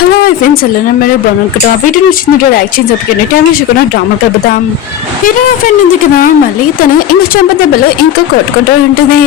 Hello friends ఎలా మీరు బాగునుకుంటా video నచ్చింది లైక్ చేసి చెప్పండి టైం వేసుకున్న డ్రామా కలుపుదాం. హీరో ఫ్రెండ్ ఉంది కదా, మళ్ళీ తను ఇంక చెంప దెబ్బలు ఇంకా కొట్టుకుంటూ ఉంటుంది.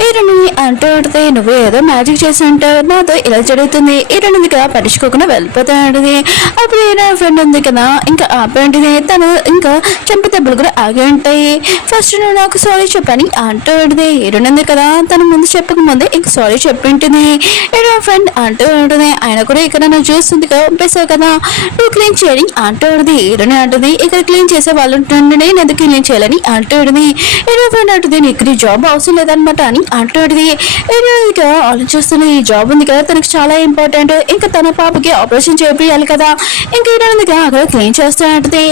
హీరోని అంటూ ఉంటుంది, నువ్వు ఏదో మ్యాజిక్ చేసి ఉంటావు, నాతో ఇలా జరుగుతుంది. హీరోని ఉంది కదా పట్టించుకోకుండా వెళ్ళిపోతూ ఉంటుంది. అప్పుడు హీరో ఫ్రెండ్ ఉంది కదా ఇంకా ఆపి ఉంటుంది. తను ఇంకా చెంప దెబ్బలు కూడా ఆగి ఉంటాయి. ఫస్ట్ నువ్వు నాకు సారీ చెప్పని అంటూ ఉంటుంది. హీరోని ఉంది కదా తను ముందు చెప్పక ముందే ఇంక సారీ చెప్పి ఉంటుంది. హీరో ఫ్రెండ్ అంటూ ఉంటుంది, ఆయన కూడా ఇక్కడ నువ్వు చూస్తుంది కదా పంపేసావు కదా, నువ్వు క్లీన్ చేయాలి అంటూ ఉంటుంది. హీరోని అంటుంది, ఇక్కడ క్లీన్ చేసే వాళ్ళు ఉంటుండే నేను ఎందుకు క్లీన్ చేయాలని అంటూ ఉంటుంది. హీరో ఫ్రెండ్ అంటుంది, నీకు ఈ జాబ్ అవసరం లేదనమాట అని అంటూ ఉంటుంది. హీరో ఇక ఆలోచిస్తుంది, ఈ జాబ్ ఉంది కదా తనకు చాలా ఇంపార్టెంట్, ఇంకా తన పాపకి ఆపరేషన్ చేయాలి కదా, ఇంకా హీరో ఉంది కదా అక్కడ క్లీన్ చేస్తూ ఉంటుంది.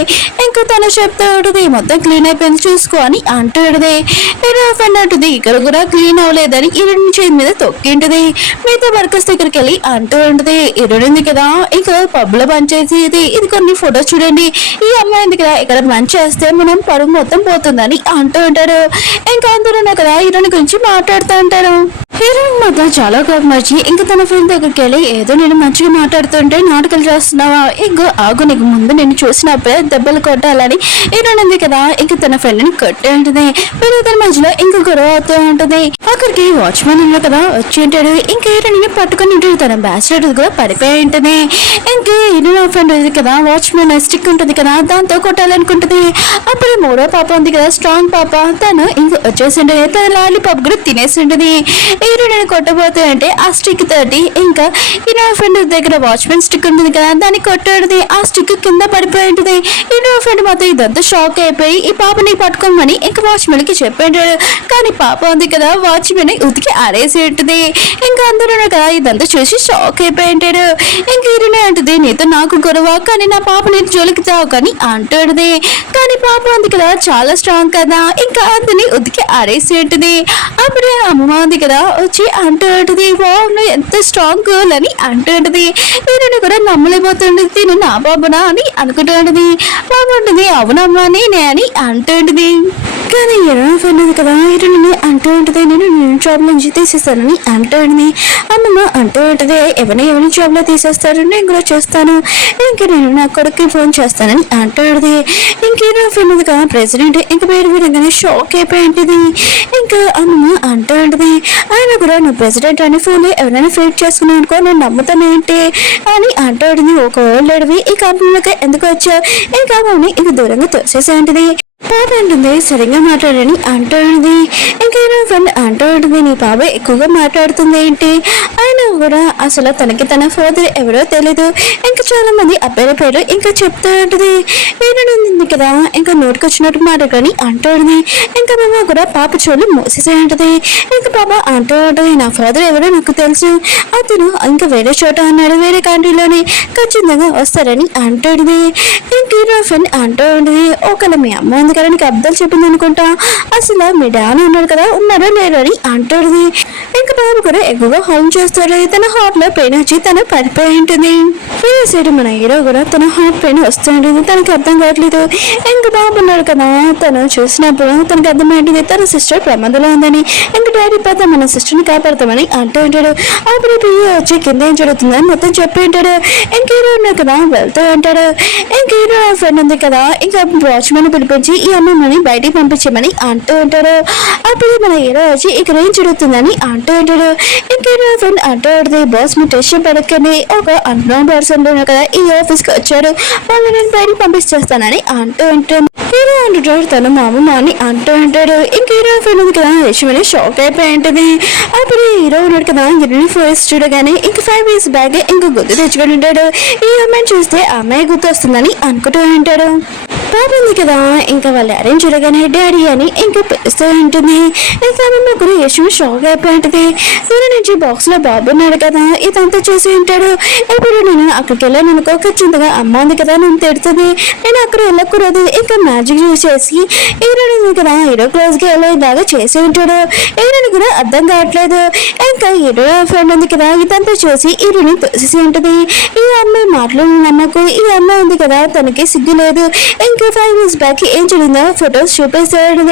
ఇంకా తను చెప్తూ ఉంటుంది, మొత్తం క్లీన్ అయిపోయింది చూసుకో అని అంటూ ఉంటుంది. హీరో ఫ్రెండ్ అంటుంది, ఇక్కడ కూడా క్లీన్ అవ్వలేదని హీరోని చేతి మీద తొక్కింటుంది. మిగతా వర్కర్స్ దగ్గరికి వెళ్ళి అంటూ ఉంటుంది, హీరోని ఉంది కదా ఇంకా పబ్ లో పనిచేసి ఇది కొన్ని ఫొటోస్ చూడండి, ఈ అమ్మాయి ఉంది కదా ఇక్కడ మంచి చేస్తే మనం పరుగు మొత్తం పోతుందని అంటూ ఉంటారు. ఇంకా అందరూ కదా హీరోని గురించి మాట్లాడుతూ ఉంటారు. హీరోయిన్ మాత్రం చాలా కోపం వచ్చి ఇంకా తన ఫ్రెండ్ దగ్గరికి వెళ్ళి, ఏదో నేను మంచిగా మాట్లాడుతుంటే నాటకాలు చేస్తున్నావా, ఇంకో ఆగు నీకు ముందు నేను చూసినప్పుడే దెబ్బలు కొట్టాలని హీరోయిన్ ఉంది కదా ఇంకా తన ఫ్రెండ్ ని కొట్టే ఉంటుంది. వీళ్ళిద్దరి మధ్యలో ఇంకా గొడవ అవుతూ ఉంటుంది. అక్కడికి వాచ్మెన్ ఉన్నా కదా వచ్చి ఉంటాడు. ఇంకా హీరోయిన్ పట్టుకొని ఉంటాడు, తన బ్యాచిలర్ కూడా పడిపోయి ఉంటుంది. ఇంకా హీరోయిన్ ఫ్రెండ్ ఉంది కదా వాచ్మెన్ స్టిక్ ఉంటుంది కదా దాంతో కొట్టాలనుకుంటుంది. అప్పుడు మూడో పాప ఉంది కదా స్ట్రాంగ్ పాప, తను ఇంక వచ్చేసి ఉంటుంది. తన లాలీపాప్ కూడా తినేసి ఉంటుంది. హీరోయిన్ కొట్టబోతే అంటే ఆ స్టిక్ తోటి ఇంకా హీరో ఫ్రెండ్ దగ్గర వాచ్మెన్ స్టిక్ ఉంటుంది కదా దాన్ని కొట్టాడుది. ఆ స్టిక్ కింద పడిపోయి ఉంటుంది. హీరో ఫ్రెండ్ మాత్రం ఇదంతా షాక్ అయిపోయి ఈ పాపని పట్టుకోమని ఇంకా వాచ్మెన్ కి చెప్పాడు. కానీ పాప ఉంది కదా వాచ్మెన్ ఉతికి ఆరేసి ఉంటుంది. ఇంకా అందరూ కదా ఇదంతా చూసి షాక్ అయిపోయి ఉంటాడు. ఇంకా హీరోయిన్ అంటుంది, నీతో నాకు గొడవ కానీ నా పాప నేను జోలికి తావు కానీ అంటాడుది. కానీ పాప ఉంది కదా చాలా స్ట్రాంగ్ కదా ఇంకా అందుని ఉతికి ఆరేసి ఉంటుంది. అప్పుడే అమ్మ ఉంది కదా వచ్చి అంటూ ఉంటుంది, నువ్వు ఎంత స్ట్రాంగ్ గర్ల్ అని అంటూ ఉంటుంది. నేను కూడా నమ్మలేకపోతుంది, తిను నా బాబునా అని అనుకుంటూ ఉంటుంది. బాబు ఉంటుంది, అవునమ్మా నేనే అని అంటూ ఉంటుంది. కానీ హీరోయిన్ ఫ్రెండ్ ఉంది కదా హీరోయిన్ అంటూ ఉంటుంది, నేను జాబ్ నుంచి తీసేస్తానని అంటూ ఉంటుంది. అమ్మమ్మ అంటూ ఉంటుంది, ఎవరిని జాబ్ లో తీసేస్తారు నేను కూడా చూస్తాను, ఇంక నేను నా కొడుకు ఫోన్ చేస్తానని అంటూ ఉంటుంది. ఇంక హీరోయిన్ ఫ్రెండ్ ఉంది కదా ప్రెసిడెంట్ ఇంక పేరు విధంగానే షాక్ అయిపోయి ఉంటుంది. ఇంకా అమ్మమ్మ అంటూ ఉంటుంది, ఆయన కూడా నువ్వు ప్రెసిడెంట్ అని ఫోన్ ఎవరైనా ఫీడ్ చేసుకున్నావు అనుకో నేను నమ్ముతానేంటి అని అంటూ ఉంటుంది. ఒక ఓల్డ్ అడివి ఈ కంపెనీలోకి ఎందుకు వచ్చావు, ఇంకా మమ్మల్ని ఇంక దూరంగా తోసేసే ఉంటుంది. పాప అంటుంది, సరిగ్గా మాట్లాడని అంటూ ఉంటుంది. ఇంకా ఫ్రెండ్ అంటూ ఉంటుంది, నీ పాప ఎక్కువగా మాట్లాడుతుంది ఏంటి, ఆయన కూడా అసలు తనకి తన ఫాదర్ ఎవరో తెలీదు, ఇంకా చాలా మంది అబ్బాయిల పేరు ఇంకా చెప్తూ ఉంటుంది. వీరుంది కదా ఇంకా నోటికి వచ్చినట్టు మాట్లాడని అంటూ ఉంటుంది. ఇంకా మేము కూడా పాప చోళ్ళు మోసేసే ఉంటుంది. ఇంకా పాప అంటూ ఉంటుంది, నా ఫాదర్ ఎవరో నాకు తెలుసు, అతను ఇంకా వేరే చోట అన్నాడు, వేరే కంట్రీలోని ఖచ్చితంగా వస్తారని అంటుంది. ఇంకా ఫ్రెండ్ అంటూ ఉంటుంది, ఒకవేళ మీ అమ్మ ఉంది కదా నీకు అబ్బాయిలు చెప్పింది అనుకుంటా, అసలు మీ డాన్ ఉన్నాడు కదా ఉన్నారో లేరు అని అంటుంది. ఇంకా బాబు కూడా ఎక్కువగా హార్మ్ చేస్తాడు. తన హార్ట్ లో పెయిన్ వచ్చి తను పడిపోయి ఉంటుంది. వేరే సైడ్ మన హీరో కూడా తన హార్ట్ పెయిన్ వస్తుంటుంది, తనకి అర్థం కావట్లేదు. ఇంకా బాబు ఉన్నాడు కదా తను చూసినప్పుడు తనకు అర్థమైంటుంది తన సిస్టర్ ప్రమాదంలో ఉందని. ఇంకా డాడీ పెద్ద మన సిస్టర్ని కాపాడతామని అంటూ ఉంటాడు. అప్పుడు వచ్చి కింద ఏం జరుగుతుందని మొత్తం చెప్పి ఉంటాడు. ఇంక హీరో ఉన్నాడు కదా వెళ్తూ ఉంటాడు. ఇంక హీరో ఫ్రెండ్ ఉంది కదా ఇంకా వాచ్మెన్ పిలిపించి ఈ అమ్మమ్మని బయటికి పంపించమని అంటూ ఉంటాడు. అప్పుడు మన హీరో వచ్చి ఇక్కడ ఏం జరుగుతుందని అంటూ ఉంటాడు. ఇంక హీరో ఫ్రెండ్ అంటూ ఉంటుంది, బాస్ మీ టెన్షన్ పడకండి, ఒక అన్నోన్ పర్సన్ కదా ఈ ఆఫీస్ కి వచ్చాడు, వాళ్ళు నేను బయటికి పంపించేస్తానని అంటూ ఉంటాను. హీరో అంటుంటాడు తన మా అమ్మమ్మ అని అంటూ ఉంటాడు. ఇంక హీరో ఫ్రెండ్ ఉంది కదా యశ్వని షాక్ అయిపోయి ఉంటుంది. అప్పుడు హీరో ఉన్నాడు కదా హీరోయిన్ ఫేస్ చూడగానే ఇంకా 5 years బ్యాగ్ ఇంకా గుర్తు తెచ్చుకొని ఉంటాడు. ఈ అమ్మాయిని చూస్తే ఆ అమ్మాయి గుర్తు వస్తుందని అనుకుంటూ ఉంటాడు. పాప ఉంది కదా ఇంకా వాళ్ళు అరేంజ్ చూడగానే డాడీ అని ఇంకా పిలుస్తూ ఉంటుంది. ఇంకా అమ్మ కూడా యశ్వి షాక్ అయిపోయి ఉంటుంది. దూరం నుంచి బాక్స్ లో బాబు ఉన్నాడు కదా ఇదంతా చూసి ఉంటాడు. ఇప్పుడు నేను అక్కడికి వెళ్ళాను అనుకో ఖచ్చితంగా అమ్మ ఉంది కదా నన్ను తిడుతుంది, నేను అక్కడ వెళ్ళకూడదు, ఇంకా మ్యాజిక్ యూజ్ చేసి హీరోని ఉంది కదా హీరో క్లాస్ కి వెళ్ళేలాగా చేసి ఉంటాడు. హీరోని కూడా అర్థం కావట్లేదు. ఇంకా హీరో ఫ్రెండ్ ఉంది కదా ఇదంతా చూసి హీరోని తోసేసి ఉంటుంది. ఈ అమ్మాయి మాటలు నమ్మకు, ఈ అమ్మాయి ఉంది కదా తనకి సిగ్గు లేదు, ఇంకా ఇంకా 5 years బ్యాక్ ఏం జరిగిందో ఫొటోస్ చూపిస్తాడు.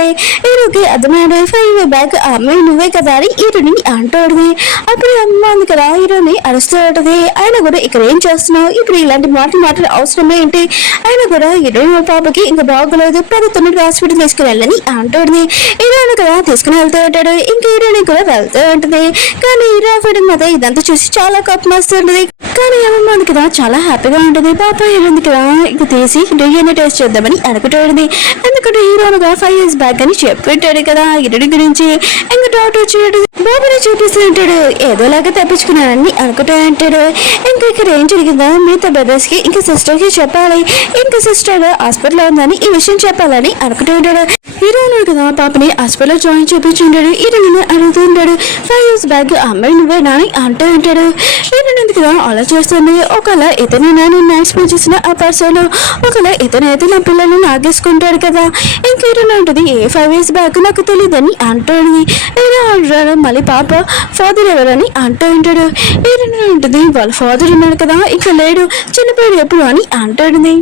హీరోకి అర్థమైన 5 years బ్యాక్ ఆ అమ్మాయి నువ్వే కదా అని హీరోని అంటాడు. అప్పుడు అమ్మ ఉంది కదా హీరోని అరుస్తూ ఉంటది. ఆయన కూడా ఇక్కడ ఏం చేస్తున్నావు, ఇప్పుడు ఇలాంటి మాటలు అవసరం ఏంటి, ఆయన కూడా హీరోయిన్ పాపకి ఇంకా బాగోలేదు, తొమ్మిది హాస్పిటల్ తీసుకుని అంటాడు. హీరోని కదా తీసుకుని వెళ్తూ ఉంటాడు. ఇంకా హీరోని కూడా వెళ్తూ ఉంటుంది. కానీ హీరో ఫిల్మ్ మీద ఇదంతా చూసి చాలా కోపం వస్తుంటది. కానీ అమ్మ ఉంది కదా చాలా హ్యాపీగా ఉంటుంది. పాప హీరోని కదా ఇంక తీసి డిఎన్ఏ టెస్ట్ చేద్దామని అనుకుంటుంది. ఎందుకంటే హీరోనుగా 5 years బ్యాక్ అని చెప్పుకుంటాడు కదా హీరోని గురించి. ఇంకా డాక్టర్ వచ్చాడు, బాబుని చూపిస్తూ ఉంటాడు. ఏదోలాగా తప్పించుకున్నానని అనుకుంటూ ఉంటాడు. ఇంకా ఇక్కడ ఏం జరిగిందో మిగతా బ్రదర్స్ కి ఇంకా సిస్టర్ కి చెప్పాలి. ఇంకా సిస్టర్ హాస్పిటల్ ఉందని ఈ విషయం చెప్పాలని అనుకుంటూ ఉంటాడు. హీరో కదా పాపని హాస్పిటల్ జాయిన్ చేపించుంటాడు. హీరోని అడుగుతూ ఉంటాడు 5 years బ్యాక్ అమ్మాయి నువ్వేనా అని అంటూ ఉంటాడు. హీరోని కదా అలా చేస్తుంది. ఒకవేళ ఇతనే నేను ఎక్స్ప్లెయిన్ చేసిన ఆ పర్సన్, ఒకవేళ ఇతనైతే నా పిల్లల్ని నాగేసుకుంటాడు కదా. ఇంక హీరోని ఉంటుంది 5 years బ్యాక్ నాకు తెలియదని అంటుంది. హీరో అంటాడు మళ్ళీ పాప ఫాదర్ ఎవరని అంటూ ఉంటాడు. హీరోని ఉంటుంది వాళ్ళ ఫాదర్ ఉన్నాడు కదా ఇంకా లేడు, చనిపోయాడు ఎప్పుడు అని అంటుంది.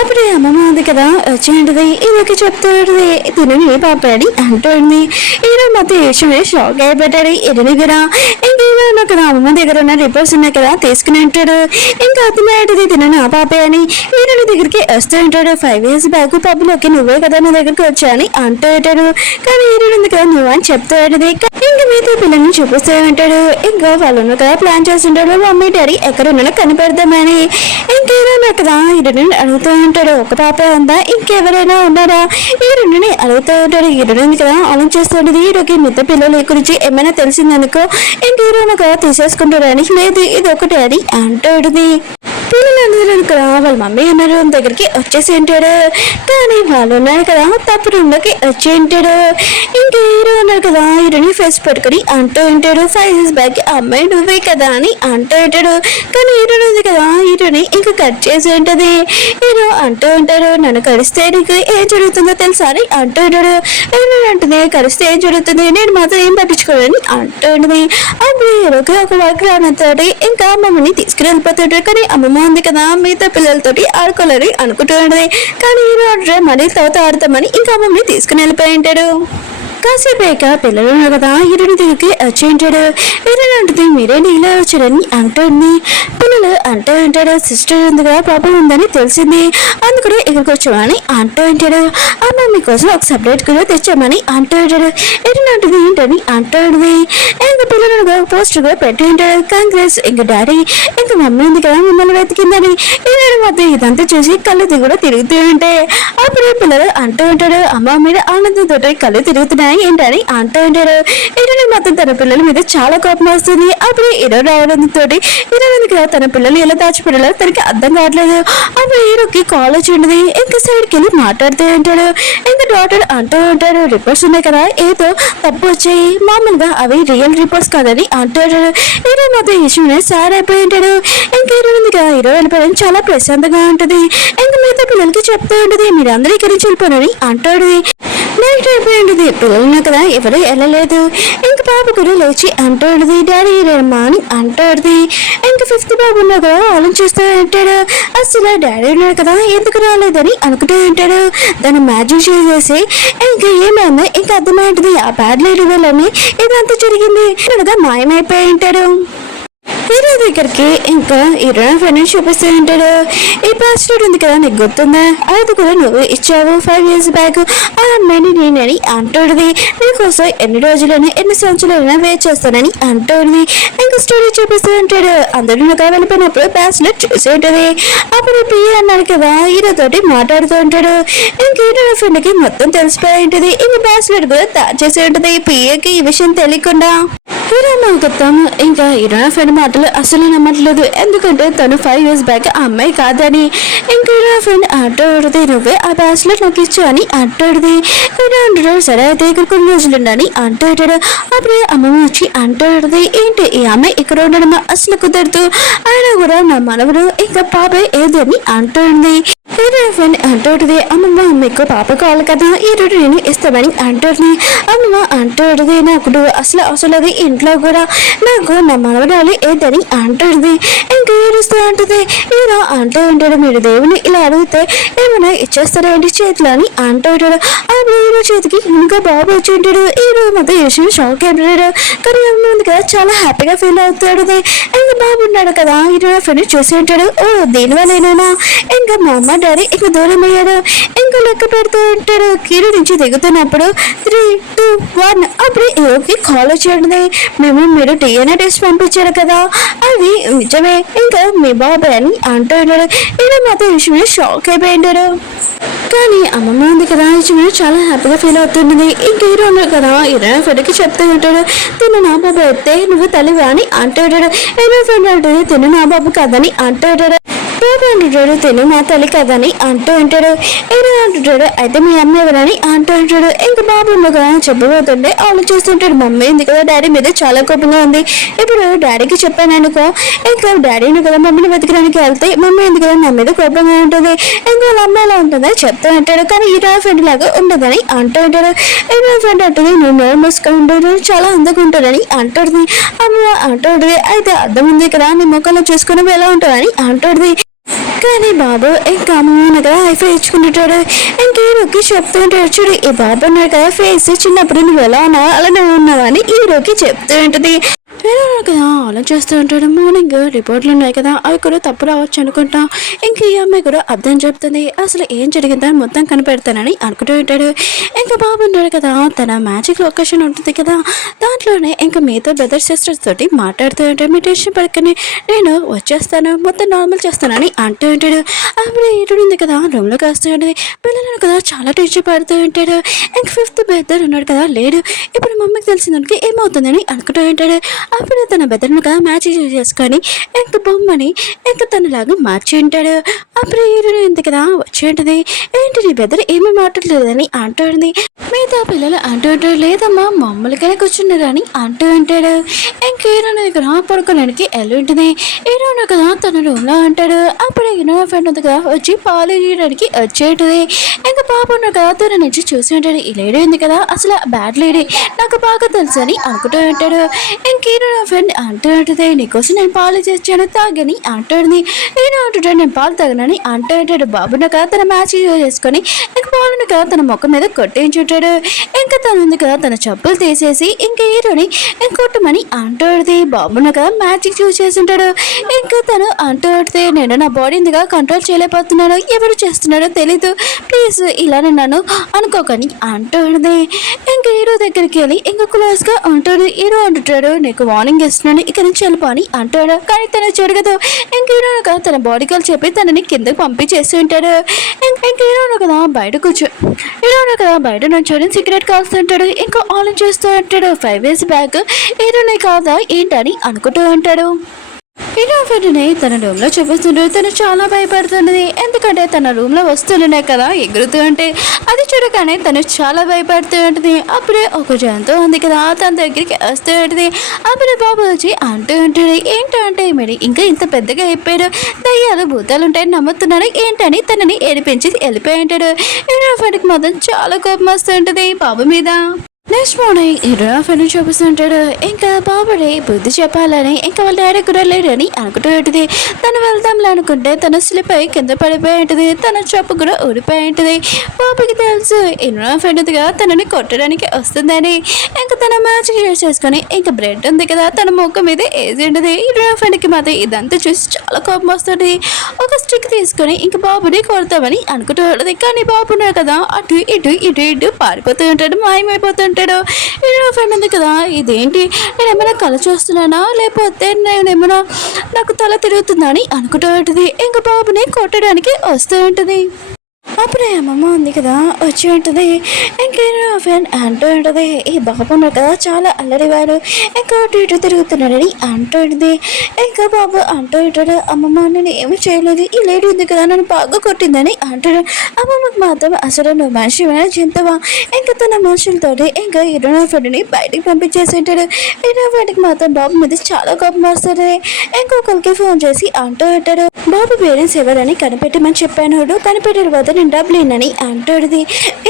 అప్పుడే అమ్మమ్మ ఉంది కదా వచ్చేంటిది ఇదొక చెప్తాడుది తినని ఏ పాప అని అంటుంది. హీరో మొత్తం విషయమే షాక్ అయిపోతాడు. ఎదురు కూడా ఇంకేమో కదా అమ్మమ్మ దగ్గర ఉన్న రిపోర్ట్స్ ఉన్నాయి కదా తీసుకుని ఉంటాడు. ఇంకా అర్థమయ్యేది తినని ఆ పాపే అని హీరోని దగ్గరికి వస్తూ ఉంటాడు. 5 years బ్యాక్ పబ్లోకి నువ్వే కదా నా దగ్గరికి వచ్చా అని అంటూ ఉంటాడు. కానీ హీరోని ఉంది కదా నువ్వు అని చెప్తూ ఉంటుంది. ఇంకా మీతో పిల్లల్ని చూపిస్తూ ఉంటాడు. ఇంకా వాళ్ళు కదా ప్లాన్ చేస్తుంటాడు మమ్మీ డాడీ ఎక్కడ ఉన్నారో కనిపెడదామని. ఇంకేదైనా కదా హీరోని అడుగుతూ ఉంటాడు ఒక పాపే ఉందా ఇంకెవరైనా ఉన్నారా ఈ రెండుని అడుగుతూ ఉంటాడు. ఈ రెండు కదా ఆలోచిస్తూ ఉంటుంది. హీరోకి మిగతా పిల్లల గురించి ఏమైనా తెలిసిందనుకో ఇంక హీరోని కదా తీసేసుకుంటాడని లేదు ఇది ఒకటి అని అంటాడుది. పిల్లలందరూ కదా వాళ్ళ మమ్మీ ఉన్న రూమ్ దగ్గరికి వచ్చేసి ఉంటాడు. కానీ వాళ్ళు ఉన్నారు కదా తప్పు రూమ్లోకి వచ్చి ఉంటాడు. ఇంక హీరో ఉన్నారు కదా హీరోని ఫేస్ పట్టుకుని అంటూ ఉంటాడు 5 years బ్యాక్ అమ్మాయి నువ్వే కదా అని అంటూ ఉంటాడు. కానీ హీరోని ఉంది కదా హీరోని ఇంకా కట్ చేసి ఉంటుంది. హీరో అంటూ ఉంటాడు నన్ను కరిస్తే నీకు ఏం జరుగుతుందో తెలుసా అని అంటూ ఉంటాడు. అంటుంది కరిస్తే ఏం జరుగుతుంది నేను మాత్రం ఏం పట్టించుకోవాలని అంటూ ఉంటుంది. అప్పుడు హీరోకి ఒక వర్క్ రానంతో ఇంకా అమ్మమ్మని తీసుకుని వెళ్ళిపోతాడు. కానీ అమ్మమ్మ ఉంది కదా మిగతా పిల్లలతోటి ఆడుకోలేరు అనుకుంటూ ఉంటుంది. కానీ హీరో మళ్ళీ తర్వాత ఆడతామని ఇంకా అమ్మమ్మని తీసుకుని వెళ్ళిపోయి ఉంటాడు. కాసేపు పిల్లలు కదా హీరోని దగ్గరికి వచ్చి ఉంటాడు. హీరోని అంటుంది మీరేంటి ఇలా వచ్చారని అంటుంది. పిల్లలు అంటూ ఉంటాడు సిస్టర్ ఉందిగా పాప ఉందని తెలిసింది అందుకనే ఇక్కడికి వచ్చామని అంటూ ఉంటాడు. అమ్మ మీకోసం ఒక సపరేట్ కూడా తెచ్చామని అంటూ ఉంటాడు. హీరోని అంటుంది ఏంటని అంటూ ఉంటుంది. ఇంకా పిల్లలు పోస్టర్ కూడా పెట్టి ఉంటాడు కాంగ్రెస్ ఇంకా డాడీ ఇంకా మమ్మీ ఉంది కదా మిమ్మల్ని వెతికిందని. హీరోని మొత్తం ఇదంతా చూసి కళ్ళు కూడా తిరుగుతూ ఉంటాయి. అప్పుడు పిల్లలు అంటూ ఉంటాడు అమ్మ మీద ఆనందంతో కళ్ళు తిరుగుతున్నాయి ఏంటని అంటూ ఉంటాడు. హీరోని మొత్తం తన పిల్లల మీద చాలా కోపం వస్తుంది. అప్పుడు హీరో రావడంతో హీరోని కదా తన పిల్లలు ఎలా దాచిపెట్టాలో తనకి అర్థం కావట్లేదు. అప్పుడు హీరోకి కాల్ వచ్చి ఉంటుంది. ఇంకా సైడ్కి వెళ్ళి మాట్లాడుతూ ఉంటాడు. ఇంకా డాక్టర్ అంటూ ఉంటాడు రిపోర్ట్స్ ఉన్నాయి కదా ఏదో తప్పు వచ్చాయి మామూలుగా అవి రియల్ రిపోర్ట్స్ కాదని అంటాడు. హీరో మొత్తం విషయమే సార్ అయిపోయి ఉంటాడు. ఇంకా హీరోని కదా హీరో వెళ్ళిపోవడం చాలా ప్రశాంతంగా ఉంటుంది. ఇంకా మిగతా పిల్లలకి చెప్తూ ఉంటుంది మీరు అందరూ ఇక్కడి నుంచి వెళ్ళిపోనని అంటాడు. నైట్ అయిపోయి ఉంటుంది. పిల్లలు కదా ఎవరు వెళ్ళలేదు. ఇంక పాప కూడా లేచి అంటాడుది డాడీ రమ్మా అని అంటాడుది. ఇంకా 5th బాబు ఉన్నా కూడా ఆలోచిస్తూ ఉంటాడు అసలు డాడీ ఉన్నాడు కదా ఎందుకు రాలేదని అనుకుంటూ ఉంటాడు. దాన్ని మ్యాజిక్ చేసి ఇంకా ఏమైందో ఇంకా అర్థమైంటుంది ఆ బ్యాడ్ లేడీ వెళ్ళని ఇదంతా జరిగింది అనగా మాయమైపోయి ఉంటాడు. హీరో దగ్గరికి ఇంకా హీరో ఫ్రెండ్ చూపిస్తూ ఉంటాడు. ఈ పాస్వర్డ్ ఉంది కదా నీకు గుర్తుందా అది కూడా నువ్వు ఇచ్చావు 5 years బ్యాక్ ఆ అమ్మాయిని నేనని అంటాడుది. నీకోసం ఎన్ని రోజులని ఎన్ని సంవత్సరాలైనా వెయిట్ చేస్తానని అంటాడుది. ఇంకా స్టోరీ చూపిస్తూ ఉంటాడు. అందరూ నాకు వెళ్ళిపోయినప్పుడు పాస్వర్డ్ చూసి ఉంటుంది. అప్పుడు పిఏ అన్నాడు కదా హీరో తోటి మాట్లాడుతూ ఉంటాడు. ఇంక హీరో ఫ్రెండ్ కి మొత్తం తెలిసిపోయి ఉంటుంది. ఇంక పాస్వర్డ్ కూడా దాచేసి ఉంటుంది. పిఏకి ఈ విషయం తెలియకుండా హీరో మొత్తం ఇంకా హీరో ఫ్రెండ్ మాటలు అసలు నమ్మట్లేదు. ఎందుకంటే తను 5 years బ్యాక్ ఆ అమ్మాయి కాదని. ఇంకా హీరో ఫ్రెండ్ అంటాడుది నువ్వే ఆ బ్యాస్లెట్ నాకు ఇచ్చు అని అంటాడుది. హీరో అంటాడు సరే అయితే ఇక్కడ కొన్ని రోజులు ఉండని అంటాడు. అప్పుడే అమ్మమ్మ వచ్చి అంటాడుది ఏంటి ఈ అమ్మాయి ఇక్కడ ఉండడం అసలు కుదరదు ఆయన కూడా నా మనవడు ఇంకా పాపే ఏది అని అంటుంది. హీరో ఫ్రెండ్ అంటుంది, అమ్మమ్మ మీకు పాప కావాలి కదా, ఈ రోజు నేను ఇస్తామని అంటుంది. అమ్మమ్మ అంటుంది, నాకు అసలు అసలు అది ఇంట్లో కూడా నాకు నా మనవరాలు ఏదని అంటుంది. ఇంకా ఏడుస్తూ అంటుంది. హీరో అంటూ ఉంటాడు, మీరు దేవుని ఇలా అడిగితే ఏమైనా ఇచ్చేస్తారా ఏంటి చేతిలో అని అంటూ ఉంటాడు. అప్పుడు హీరో చేతికి ఇంకా బాబు వచ్చి ఉంటాడు. హీరో మొత్తం ఈ విషయం షాక్ అయిపోయాడు. కానీ అమ్మ ఉంది కదా చాలా హ్యాపీగా ఫీల్ అవుతాడు. ఇంకా బాబు ఉన్నాడు కదా, హీరో ఫ్రెండ్ చూసి ఉంటాడు. ఓ దీనివల్లేనా ఇంకా మా అమ్మ డాడీ ఇంకా దూరం అయ్యాడు. ఇంకా లెక్క పెడుతూ ఉంటాడు. కీరు నుంచి దిగుతున్నప్పుడు 3, 2, 1 అప్పుడు హీరోకి కాల్ వచ్చేది. మీరు DNA టెస్ట్ పంపించారు కదా, అది నిజమే ఇంకా మీ బాబాయ్ అని అంటూ ఉన్నాడు. ఇలా మాత్రం విషయంలో షాక్ అయిపోయింటాడు. కానీ అమ్మమ్మ ఉంది కదా విషయంలో చాలా హ్యాపీగా ఫీల్ అవుతుంది. ఇంక హీరో ఉన్నాడు కదా, హీరో ఫ్రెండ్కి చెప్తూ ఉంటాడు, తిను నా బాబు అయితే నువ్వు తల్లివా అని అంటూ ఉంటాడు. హీరో ఫ్రెండ్ అంటుంది, తిను నా బాబు కదని అంటూ ఉంటాడు. అంటాడు, తిను మా తల్లి కదని అంటూ ఉంటాడు. హీరో అంటుంటాడు, అయితే మీ అమ్మ ఎవరని అంటూ ఉంటాడు. ఇంకా బాబు ఉండగా చెప్పబోతుంటే ఆలోచిస్తుంటాడు, మమ్మీ ఉంది కదా డాడీ మీద చాలా కోపంగా ఉంది. ఇప్పుడు డాడీకి చెప్పాను అనుకో, ఇంకా డాడీని కదా మమ్మీని వెతకడానికి వెళ్తే మమ్మీ ఎందుకు కదా నా మీద కోపంగా ఉంటుంది, ఇంకా వాళ్ళ అమ్మ ఎలా ఉంటుందని చెప్తూ ఉంటాడు. కానీ హీరో ఫ్రెండ్ లాగా ఉండదని అంటూ ఉంటాడు. హీరో ఫ్రెండ్ అంటుంది, నువ్వు నోరు మూసుకొని ఉంటాడు చాలా అందగా ఉంటుందని అంటుంది. అమ్మ అంటుంది, అయితే అర్థం ఉంది కదా నీ ముఖంలో చూసుకుని ఎలా ఉంటుందని అంటుంది. కానీ బాబు ఇంకా అమ్మ కదా హైఫై ఇచ్చుకుంటుంటాడు. ఇంకా హీరోకి చెప్తూ ఉంటాడు, చూడు ఈ బాబు ఉన్నాడు కదా ఫేస్ చిన్నప్పుడు నువ్వు ఎలా ఉన్నావు అలానే ఉన్నావు అని హీరోకి చెప్తూ ఉంటుంది. హీరో కదా ఆలోచిస్తూ ఉంటాడు. మార్నింగ్ రిపోర్ట్లు ఉన్నాయి కదా అవి కూడా తప్పు రావచ్చు అనుకుంటా. ఇంక ఈ అమ్మాయి కూడా అర్థం చెప్తుంది, అసలు ఏం జరిగిందని మొత్తం కనిపెడతానని అనుకుంటూ ఉంటాడు. ఇంకా బాబు ఉంటాడు కదా, తన మ్యాజిక్ లొకేషన్ ఉంటుంది కదా దాంట్లోనే ఇంకా మిగతా బ్రదర్ సిస్టర్స్ తోటి మాట్లాడుతూ ఉంటాడు. మీ టెన్షన్ పడుకొని నేను వచ్చేస్తాను మొత్తం నార్మల్ చేస్తానని అంటూ ఉంటాడు. అప్పుడు హీరో ఉంది కదా రూమ్లోకి వస్తూ ఉంటుంది. పిల్లలు కదా చాలా టెన్షన్ పడుతూ ఉంటాడు. ఇంక 5th బ్రదర్ ఉన్నాడు కదా లేడు. ఇప్పుడు మమ్మీకి తెలిసిందానికి ఏమవుతుందని అనుకుంటూ ఉంటాడు. అప్పుడు తన బెదర్నుగా మ్యాచ్ చేసుకొని ఇంక బొమ్మని ఇంక తనలాగా మార్చి ఉంటాడు. అప్పుడు హీరోయిన్ ఉంది కదా వచ్చి ఉంటుంది, ఏంటి నీ బెదర్ ఏమీ మాట్లాడలేదని అంటుంది. మిగతా పిల్లలు అంటూ ఉంటాడు, లేదమ్మా మామూలుగానే కూర్చున్నారు అని అంటూ ఉంటాడు. ఇంక హీరోయిన్ దగ్గర పడుకోవడానికి వెళ్ళి ఉంటుంది. హీరోయిన్ కదా తన రూమ్లో అంటాడు. అప్పుడు హీరో ఫ్రెండ్ ఉంది కదా వచ్చి పాలు ఇవ్వడానికి వచ్చేటుంది. ఇంకా పాప ఉన్నాడు కదా తన నుంచి చూసి ఉంటాడు, ఈ లేడీ ఉంది కదా అసలు బ్యాడ్ లేడీ నాకు బాగా తెలుసు అని అనుకుంటూ ఉంటాడు. ఇంక హీరో ఫ్రెండ్ అంటూ ఉంటుంది, నీకోసం నేను పాలు చేసాను తాగని అంటుంది. హీరో అంటుంటాడు, నేను పాలు తాగనని అంటూ ఉంటాడు. బాబున్న కదా తన మ్యాచ్ చేసుకొని ఇంక పాలుని కదా తన ముఖం మీద కొట్టించుంటాడు. ఇంకా తను ఉంది కదా తన చెప్పులు తీసేసి ఇంకా హీరోని కొట్టమని అంటుంది. బాబున్న కదా మ్యాజిక్ చూస్ చేసి ఉంటాడు. ఇంకా తను అంటూ ఉంటే నేను నా బాడీ ఇందుగా కంట్రోల్ చేయలేకపోతున్నాను, ఎవరు చేస్తున్నాడో తెలీదు, ప్లీజ్ ఇలా నన్ను అనుకోకని అంటుంది. ఇంకా హీరో దగ్గరికి వెళ్ళి ఇంకా క్లోజ్గా ఉంటాడు. హీరో అంటుంటాడు, నీకు వార్నింగ్ ఇస్తున్నాను ఇక నుంచి వెళ్ళిపో అని అంటాడు. కానీ తను చూడగదు. ఇంక హీరో కదా తన బాడీ కాల్ చెప్పి తనని కిందకి పంపించేసి ఉంటాడు. ఇంక హీరోను కదా బయట నుంచొని సిగరెట్ కాల్స్తుంటాడు. ఇంకా ఆలోచిస్తూ ఉంటాడు, 5 years బ్యాక్ హీరోనే కాదా ఏంటని అనుకుంటూ ఉంటాడు. హీరో ఫ్రెండ్ని తన రూమ్లో చూపిస్తుంటే తను చాలా భయపడుతున్నది. ఎందుకంటే తన రూమ్లో వస్తువులున్నాయి కదా ఎగురుతూ ఉంటే అది చూడగానే తను చాలా భయపడుతూ ఉంటుంది. అప్పుడే ఒక జంతువు ఉంది కదా తన దగ్గరికి వస్తూ ఉంటుంది. అప్పుడు బాబు వచ్చి అంటూ ఉంటాడు, ఏంటంటే మరి ఇంకా ఇంత పెద్దగా అయిపోయాడు, దయ్యాలు భూతాలు ఉంటాయని నమ్ముతున్నాడు ఏంటని తనని ఏడిపించి వెళ్ళిపోయి ఉంటాడు. హీరో ఫ్రెండ్కి మాత్రం చాలా కోపం వస్తుంటుంది బాబు మీద. నెక్స్ట్ మార్నింగ్ హీరో ఫ్రెండ్ చూపిస్తుంటాడు. ఇంకా బాబుని బుద్ధి చెప్పాలని ఇంకా వాళ్ళ డాడీ కూడా లేడని అనుకుంటూ ఉంటుంది. తను వెళ్దాంలే అనుకుంటే తన స్లిప్ అయి కింద పడిపోయి ఉంటుంది. తన చెప్పు కూడా ఊడిపోయి ఉంటుంది. బాబుకి తెలుసు హీరో ఫ్రెండ్గా తనని కొట్టడానికి వస్తుందని. ఇంకా తన మ్యాచ్ చేసుకొని ఇంకా బ్రెడ్ ఉంది కదా తన ముఖం మీద వేసి ఉంటుంది. హీరో ఫ్రెండ్కి మాత్రం ఇదంతా చూసి చాలా కోపం వస్తుంది. ఒక స్టిక్ తీసుకొని ఇంకా బాబుని కొడతామని అనుకుంటూ ఉంటుంది. కానీ బాబున్నాడు కదా అటు ఇటు పారిపోతూ ఉంటాడు, మాయమైపోతుంటాడు. హీరో ఫ్రెండ్ ఉంది కదా ఇదేంటి నేను ఏమైనా కళ చూస్తున్నానా లేకపోతే నేనేమైనా నాకు తల తిరుగుతుందా అని అనుకుంటూ ఉంటుంది. ఇంకా బాబుని కొట్టడానికి వస్తూ ఉంటుంది. అప్పుడే అమ్మమ్మ ఉంది కదా వచ్చి ఉంటుంది. ఇంకేదో ఫ్రెండ్ అంటూ ఉంటుంది, ఈ బాబు ఉన్నాడు కదా చాలా అల్లరివారు ఇంకా అటు ఇటు తిరుగుతున్నాడని అంటూ ఉంటుంది. ఇంకా బాబు అంటూ ఉంటాడు, అమ్మమ్మ నేను ఏమి చేయలేదు, ఈ లేడీ ఉంది కదా నన్ను బాగా కొట్టిందని అంటాడు. అమ్మమ్మకి మాత్రం అసలు నువ్వు మనిషివైనా జంతువా, ఇంకా తన మనుషులతోటి ఇంకా హీరో ఫ్రెండ్ని బయటికి పంపించేసి ఉంటాడు. హీరో ఫ్రెండ్కి మాత్రం బాబు మీద చాలా కోపం వస్తుంది. ఇంకొకరికి ఫోన్ చేసి అంటూ ఉంటాడు, బాబు పేరెంట్స్ ఎవరని కనిపెట్టమని చెప్పాను, కనిపెట్టిన తర్వాత నేను డబ్బులు ఇన్నని అంటాడుది.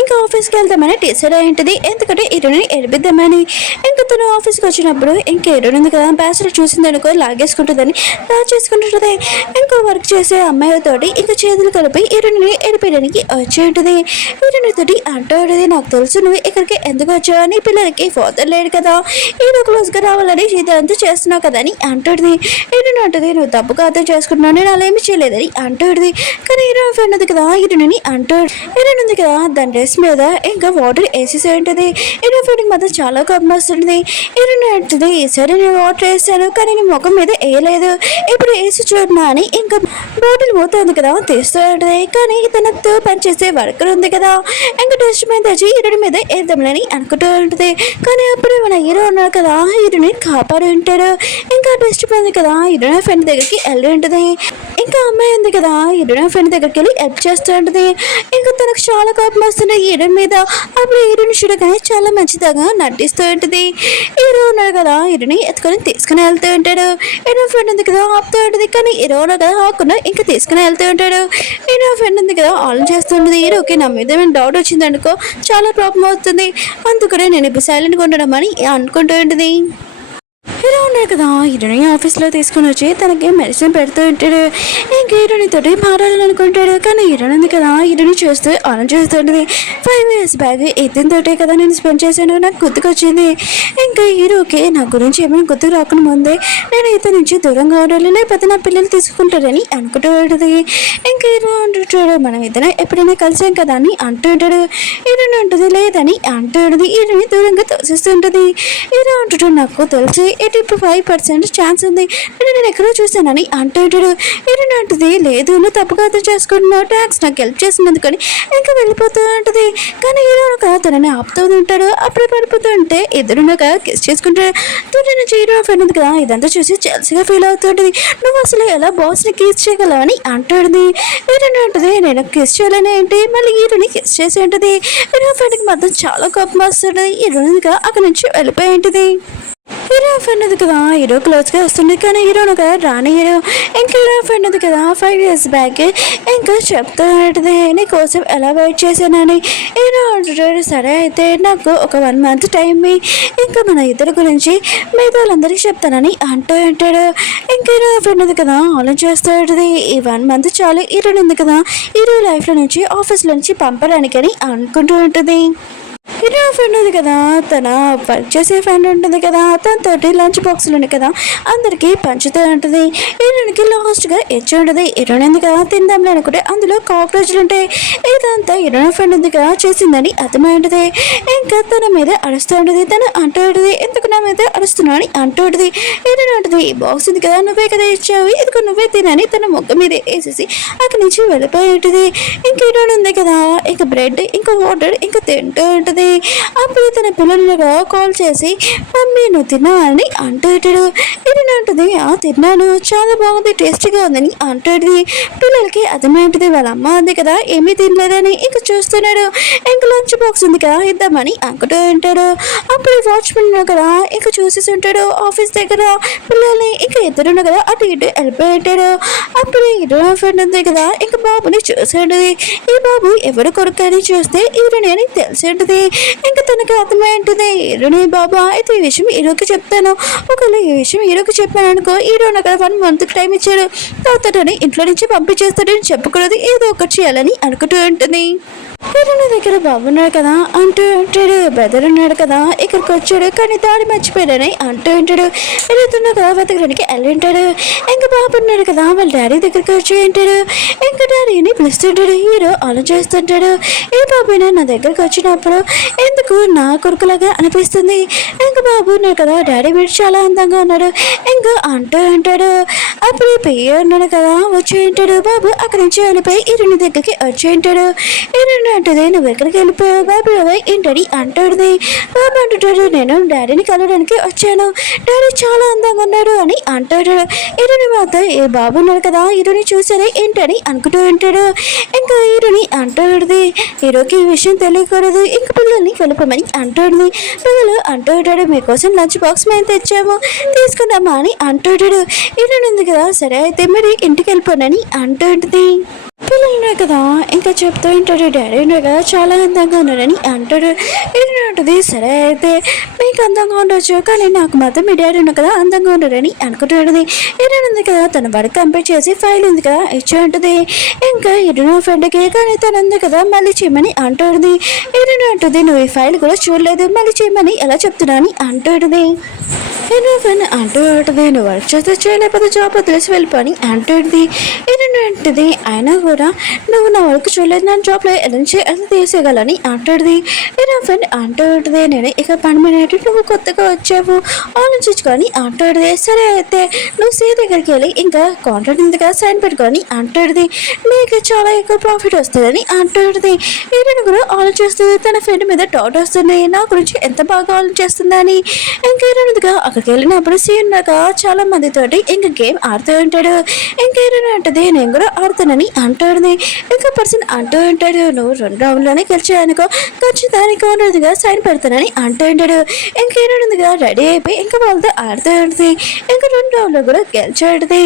ఇంకా ఆఫీస్కి వెళ్తామని డిసైడ్ అయి ఉంటుంది, ఎందుకంటే ఇరుని ఎడిపిద్దామని. ఇంకా తను ఆఫీస్కి వచ్చినప్పుడు ఇంకా ఎరుడు ఉంది కదా, బ్యాచులర్ చూసింది అనుకో లాగేసుకుంటుందని చేసుకుంటుంటుంది. ఇంకో వర్క్ చేసే అమ్మాయితోటి ఇంకా చేతులు కలిపి ఇరుని ఎడిపేయడానికి వచ్చి ఉంటుంది. ఇరునితోటి అంటాడుది, నాకు తెలుసు నువ్వు ఇక్కడికి ఎందుకు వచ్చావు, నీ పిల్లలకి ఫాదర్ లేడు కదా, ఏదో క్లోజ్గా రావాలని ఇదంతా చేస్తున్నావు కదా అని అంటాడుది. ఇరుని అంటుంది, నువ్వు తప్పుగా అర్థం చేసుకుంటున్నావు, నేను అలా ఏమి చేయలేదని అంటాడుది. కానీ హీరో ఫ్రెండ్ ఉంది కదా ఇరుని అంటాడు. ఇరుని ఉంది కదా దాని డ్రెస్ మీద ఇంకా వాటర్ వేసేసి ఉంటుంది. హీరో ఫ్రెండ్కి మాత్రం చాలా కోపం వస్తుంది. ఇరుని అంటుంది, సరే నేను వాటర్ వేసాను కానీ నీ ముఖం మీద వేయలేదు, ఇప్పుడు వేసి చూడనా అని ఇంకా బాటిల్ పోతుంది కదా తీస్తూ ఉంటుంది. కానీ తనతో పనిచేసే వర్కర్ ఉంది కదా ఇంకా డస్ట్ మీద తెచ్చి ఇరుని మీద వేద్దామని అనుకుంటూ ఉంటుంది. కానీ అప్పుడు మన హీరో ఉన్నాడు కదా ఇరుని కాపాడు ఉంటాడు. ఇంకా డస్ట్ ఉంది కదా ఇరుని ఫ్రెండ్ దగ్గరికి వెళ్ళి ఉంటుంది. ఇంకా అమ్మాయి ఉంది కదా ఇరుని ఫ్రెండ్ దగ్గరికి వెళ్ళి హెల్ప్ చేస్తూ ఉంటుంది. ఇంకా తనకు చాలా కోపం వస్తుంది ఇరుని మీద. అప్పుడు ఇరుని చూడగానే చాలా మంచిదిగా నటిస్తూ ఉంటుంది. హీరో ఉన్నాడు కదా ఇరుని ఎత్తుకొని తీసుకుని వెళ్తూ ఉంటాడు. ఇరుని ఫ్రెండ్ ఉంది కదా ఆపుతూ ఉంటుంది. కానీ హీరో ఉన్నాడు కదా ఆకుండా ఇంకా తీసుకుని వెళ్తూ ఉంటాడు. హీరో ఫ్రెండ్ ఉంది కదా ఆలోచన చేస్తుంటుంది, హీరోకి నా మీద ఏమైనా డౌట్ వచ్చింది అనుకో చాలా ప్రాబ్లం అవుతుంది, అందుకనే నేను ఇప్పుడు సైలెంట్గా ఉండడం అని అనుకుంటూ ఉంటుంది. హీరో ఉన్నాడు కదా హీరోని ఆఫీస్లో తీసుకుని వచ్చి తనకి మెడిసిన్ పెడుతూ ఉంటాడు. ఇంకా హీరోనితోటి మాట్లాడాలనుకుంటాడు. కానీ హీరోని ఉంది కదా హీరోని చూస్తూ ఆన్ చేస్తుంటుంది. 5 years బ్యాగ్ ఇతనితోటే కదా నేను స్పెండ్ చేశాను, నాకు గుర్తుకొచ్చింది. ఇంకా హీరోకి నా గురించి ఏమైనా గుర్తుకు రాకుండా ముందే నేను ఇతని నుంచి దూరంగా ఉండాలి, లేకపోతే నా పిల్లలు తీసుకుంటారని అనుకుంటూ ఉంటుంది. ఇంకా హీరో అంటుంటాడు, మనం ఇద్దరం ఎప్పుడైనా కలిసాం కదా అని అంటూ ఉంటాడు. హీరోని ఉంటుంది లేదని అంటూ ఉంటుంది. హీరోని దూరంగా తోసిస్తుంటుంది. హీరో అంటుంటాడు, నాకు తెలిసి 85% ఛాన్స్ ఉంది, నేను ఎక్కడో చూశానని అంటుంటాడు. హీరోయిన్ అంటుంది, లేదు నువ్వు తప్పుగా అర్థం చేసుకుంటున్నావు, ట్యాక్స్ నాకు హెల్ప్ చేసినందుకని ఇంకా వెళ్ళిపోతూ ఉంటుంది. కానీ హీరోను కదా తనని ఆపుతూ ఉంటాడు. అప్పుడే పడిపోతూ ఉంటే ఇద్దరు కిస్ చేసుకుంటాడు. తోటి నుంచి హీరో ఫ్రెండ్ ఉంది కదా ఇదంతా చూసి జెలసీగా ఫీల్ అవుతుంటుంది. నువ్వు అసలు ఎలా బాస్ని కిస్ చేయగలవని అంటాడుది. హీరోయిన్ అంటుంది, నేను కిస్ చేయలేని ఏంటి, మళ్ళీ హీరోని కిస్ చేసి ఉంటుంది. హీరో ఫ్రెండ్కి మాత్రం చాలా కోపం వస్తుంది. హీరోయిన్ అక్కడి నుంచి వెళ్ళిపోయి ఉంటుంది. హీరో ఫ్రెండ్ ఉంది కదా హీరో క్లోజ్గా వస్తుంది. కానీ హీరోను కదా రాని హీరో ఇంకా హీరో ఫ్రెండ్ ఉంది కదా 5 years బ్యాక్ ఇంకా చెప్తూ ఉంటుంది, నీ కోసం ఎలా వెయిట్ చేశానని. హీరో అంటాడు, సరే అయితే నాకు ఒక 1 month టైం ఇంకా మన ఇద్దరి గురించి మిగతా వాళ్ళందరికీ చెప్తానని అంటూ ఉంటాడు. ఇంకా హీరో ఫ్రెండ్ ఉంది కదా ఆలోచన చేస్తూ ఉంటుంది, ఈ 1 month చాలు హీరోని ఉంది కదా హీరో లైఫ్లో నుంచి ఆఫీస్లో నుంచి పంపడానికి అని అనుకుంటూ ఉంటుంది. హీరో ఫ్రెండ్ ఉంది కదా తన వర్క్ చేసే ఫ్రెండ్ ఉంటుంది కదా తనతోటి లంచ్ బాక్సులు ఉన్నాయి కదా అందరికీ పంచుతూ ఉంటుంది. హీరోనికి లాస్ట్గా ఇచ్చి ఉంటుంది. హీరోయిన్ ఉంది కదా తిందాంలే అనుకుంటే అందులో కాక్రోచ్లు ఉంటాయి. ఇదంతా హీరోయిన్ ఫ్రెండ్ ఉంది కదా చేసిందని అర్థమై ఉంటుంది. ఇంకా తన మీద అరుస్తూ ఉంటుంది. తను అంటూ ఉంటుంది, ఎందుకు నా మీద అరుస్తున్నావు అని అంటూ ఉంటుంది. హీరోయిన్ ఉంటుంది, ఈ బాక్స్ ఉంది కదా నువ్వే కదా ఇచ్చావు, ఇదిగో నువ్వే తినని తన మొక్క మీద వేసేసి అక్కడి నుంచి వెళ్ళిపోయి ఉంటుంది. ఇంక హీరోయిన్ ఉంది కదా ఇంకా బ్రెడ్ ఇంకా వాటర్ ఇంకా తింటూ ఉంటుంది. అప్పుడు తన పిల్లలుగా కాల్ చేసి మమ్మీ నువ్వు తిన్నావా అని అంటాడు. ఇది ఉంటుంది, తిన్నాను చాలా బాగుంది టేస్టీగా ఉందని అంటాడు. పిల్లలకి అర్థమైంటుంది వాళ్ళ అమ్మ ఉంది కదా ఏమీ తినలేదని ఇంక చూస్తున్నాడు. ఇంక లంచ్ బాక్స్ ఉంది కదా ఇద్దామని అనుకుంటూ ఉంటాడు. అప్పుడు వాచ్మెన్ కదా ఇంక చూసేసి ఉంటాడు ఆఫీస్ దగ్గర పిల్లల్ని. ఇంకా ఇద్దరు కదా అటు ఇటు వెళ్ళిపోయి ఉంటాడు. అప్పుడు ఇద్దరు ఫ్రెండ్ ఉంది కదా ఇంక బాబుని చూసాడు. ఈ బాబు ఎవరు కొడుకు అని చూస్తే ఈరుని అని తెలిసి ఉంటుంది. ఇంకా తనకి అర్థమై ఉంటుంది, హీరోని బాబా అయితే ఈ విషయం హీరోకి చెప్తాను, ఒకవేళ ఈ విషయం హీరోకి చెప్పాను అనుకో హీరో నాకు 1 month టైం ఇచ్చాడు, తాతని ఇంట్లో నుంచి పంపించేస్తాడని చెప్పకూడదు, ఏదో ఒకటి చేయాలని అనుకుంటూ ఉంటుంది. హీరోని దగ్గర బాబున్నాడు కదా అంటూ ఉంటాడు. బ్రదర్ ఉన్నాడు కదా ఇక్కడికి వచ్చాడు కానీ దాడి మర్చిపోయాడని అంటూ ఉంటాడు. వెళ్తున్నా కదా వెతకడానికి వెళ్ళి ఉంటాడు. ఇంకా బాబు ఉన్నాడు కదా వాళ్ళ డాడీ దగ్గరికి వచ్చి ఉంటాడు. ఇంకా డాడీని పిలుస్తుంటాడు. హీరో ఆలోచిస్తుంటాడు, ఏ బాబునా నా దగ్గరికి వచ్చినప్పుడు ఎందుకు నా కొడుకులాగా అనిపిస్తుంది. ఇంకా బాబు ఉన్నాడు కదా డాడీ మీరు చాలా అందంగా ఉన్నాడు ఇంకా అంటూ ఉంటాడు. అప్పుడు పియ్య ఉన్నాడు కదా వచ్చి ఉంటాడు. బాబు అక్కడి నుంచి వెళ్ళిపోయి హీరోని దగ్గరికి వచ్చి ఉంటాడు. హీరోని అంటుంది నువ్వు ఎక్కడికి వెళ్ళిపోయావు బాబు ఏంటని అంటుంది. బాబు అంటుంటాడు నేను డాడీని కలవడానికి వచ్చాను, డాడీ చాలా అందంగా ఉన్నాడు అని అంటాడు. హీరోని మాత్రం ఏ బాబు ఉన్నాడు కదా హీరోని చూసారే ఏంటని అనుకుంటూ ఉంటాడు. ఇంకా హీరోని అంటాడుది హీరోకి ఈ విషయం తెలియకూడదు, ఇంక పిల్లల్ని కలపమని అంటాడు. పిల్లలు అంటూ ఉంటాడు మీకోసం లంచ్ బాక్స్ మేము తెచ్చాము తీసుకున్నామా అని అంటాడు. హీరోని ఉంది కదా సరే అయితే మరి ఇంటికి వెళ్ళిపోనని అంటుంది. పిల్లలు ఉన్నాయి కదా ఇంకా చెప్తూ ఉంటాడు డాడీ ఉన్నాయి కదా చాలా అందంగా ఉన్నాడని అంటాడు. ఏంటంటుంది సరే అయితే మీకు అందంగా ఉండొచ్చు కానీ నాకు మాత్రం మీ డాడీ ఉన్నా కదా అందంగా ఉన్నాడని అనుకుంటుంది. ఉంది కదా తన వర్క్ కంప్లీట్ చేసి ఫైల్ ఉంది కదా ఇచ్చి ఉంటుంది. ఇంకా ఇరునా ఫ్రెండ్కి కానీ తను ఉంది కదా మళ్ళీ చేయమని అంటుంది. అంటుంది నువ్వు ఈ ఫైల్ కూడా చూడలేదు మళ్ళీ చేయమని ఎలా చెప్తున్నా అని అంటుంది. ఫ్రెండ్ అంటూ ఉంటుంది నువ్వు వర్క్ చేస్తే చేయలేకపోతే జాబ్ తెలిసి వెళ్ళిపోని అంటుంది. ఏంటంటుంది అయినా కూడా నువ్వు నా వర్క్ చూడలేదు నా జాబ్లో ఎలా ఎలా తీసేయగలని అంటుంది. ఫ్రెండ్ అంటూ ఉంటుంది నేను ఇక పని మీద నువ్వు కొత్తగా వచ్చావు ఆలోచించుకొని అంటుంది. సరే అయితే నువ్వు సీ దగ్గరికి వెళ్ళి ఇంకా కాంట్రాక్ట్ ఉంది కదా సైన్ పెట్టుకొని అంటుంది. నీకు చాలా ఎక్కువ ప్రాఫిట్ వస్తుందని అంటుంది. ఈయన కూడా ఆలోచిస్తుంది తన ఫ్రెండ్ మీద డౌట్ వస్తుంది నా గురించి ఎంత బాగా ఆలోచిస్తుందని. ఇంకా ఈయనగా అక్కడికి వెళ్ళినప్పుడు సీన్నాక చాలా మందితోటి ఇంకా గేమ్ ఆడుతూ ఉంటాడు. ఇంకేమైనా అంటది నేను కూడా ఆడుతానని అంటుంది. ఇంకా పర్సన్ అంటూ ఉంటాడు నువ్వు 2 రౌండ్లోనే గెలిచాయనుకో ఖచ్చితంగా ఉన్నదిగా సైన్ పెడతానని అంటూ ఉంటాడు. ఇంకేనుందిగా రెడీ అయిపోయి ఇంకా వాళ్ళతో ఆడుతూ ఉంటుంది. ఇంకా 2 రౌండ్లో కూడా గెలిచాడుది.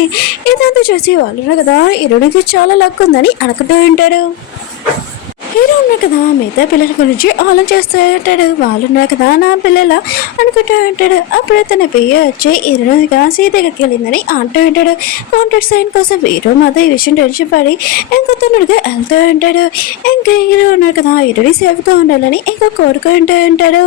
ఇదంతా చూసి వాళ్ళు కదా ఇరుడికి చాలా లక్ ఉందని అనుకుంటూ ఉంటాడు. హీరో ఉన్నారు కదా మిగతా పిల్లల గురించి ఆలోచిస్తూ ఉంటాడు. వాళ్ళు ఉన్నారు కదా నా పిల్లల అనుకుంటూ ఉంటాడు. అప్పుడే తన పియ్య వచ్చి హీరోగా సీ దగ్గరికి వెళ్ళిందని అంటూ ఉంటాడు. కాంట్రాక్ట్ సైన్ కోసం హీరో మాత్రం ఈ విషయం టెన్షన్ పడి ఇంకా తొందరగా వెళ్తూ ఉంటాడు. ఇంకా హీరో ఉన్నారు కదా హీరోని సేఫ్గా ఉండాలని ఇంకా కోరుకుంటూ ఉంటాడు.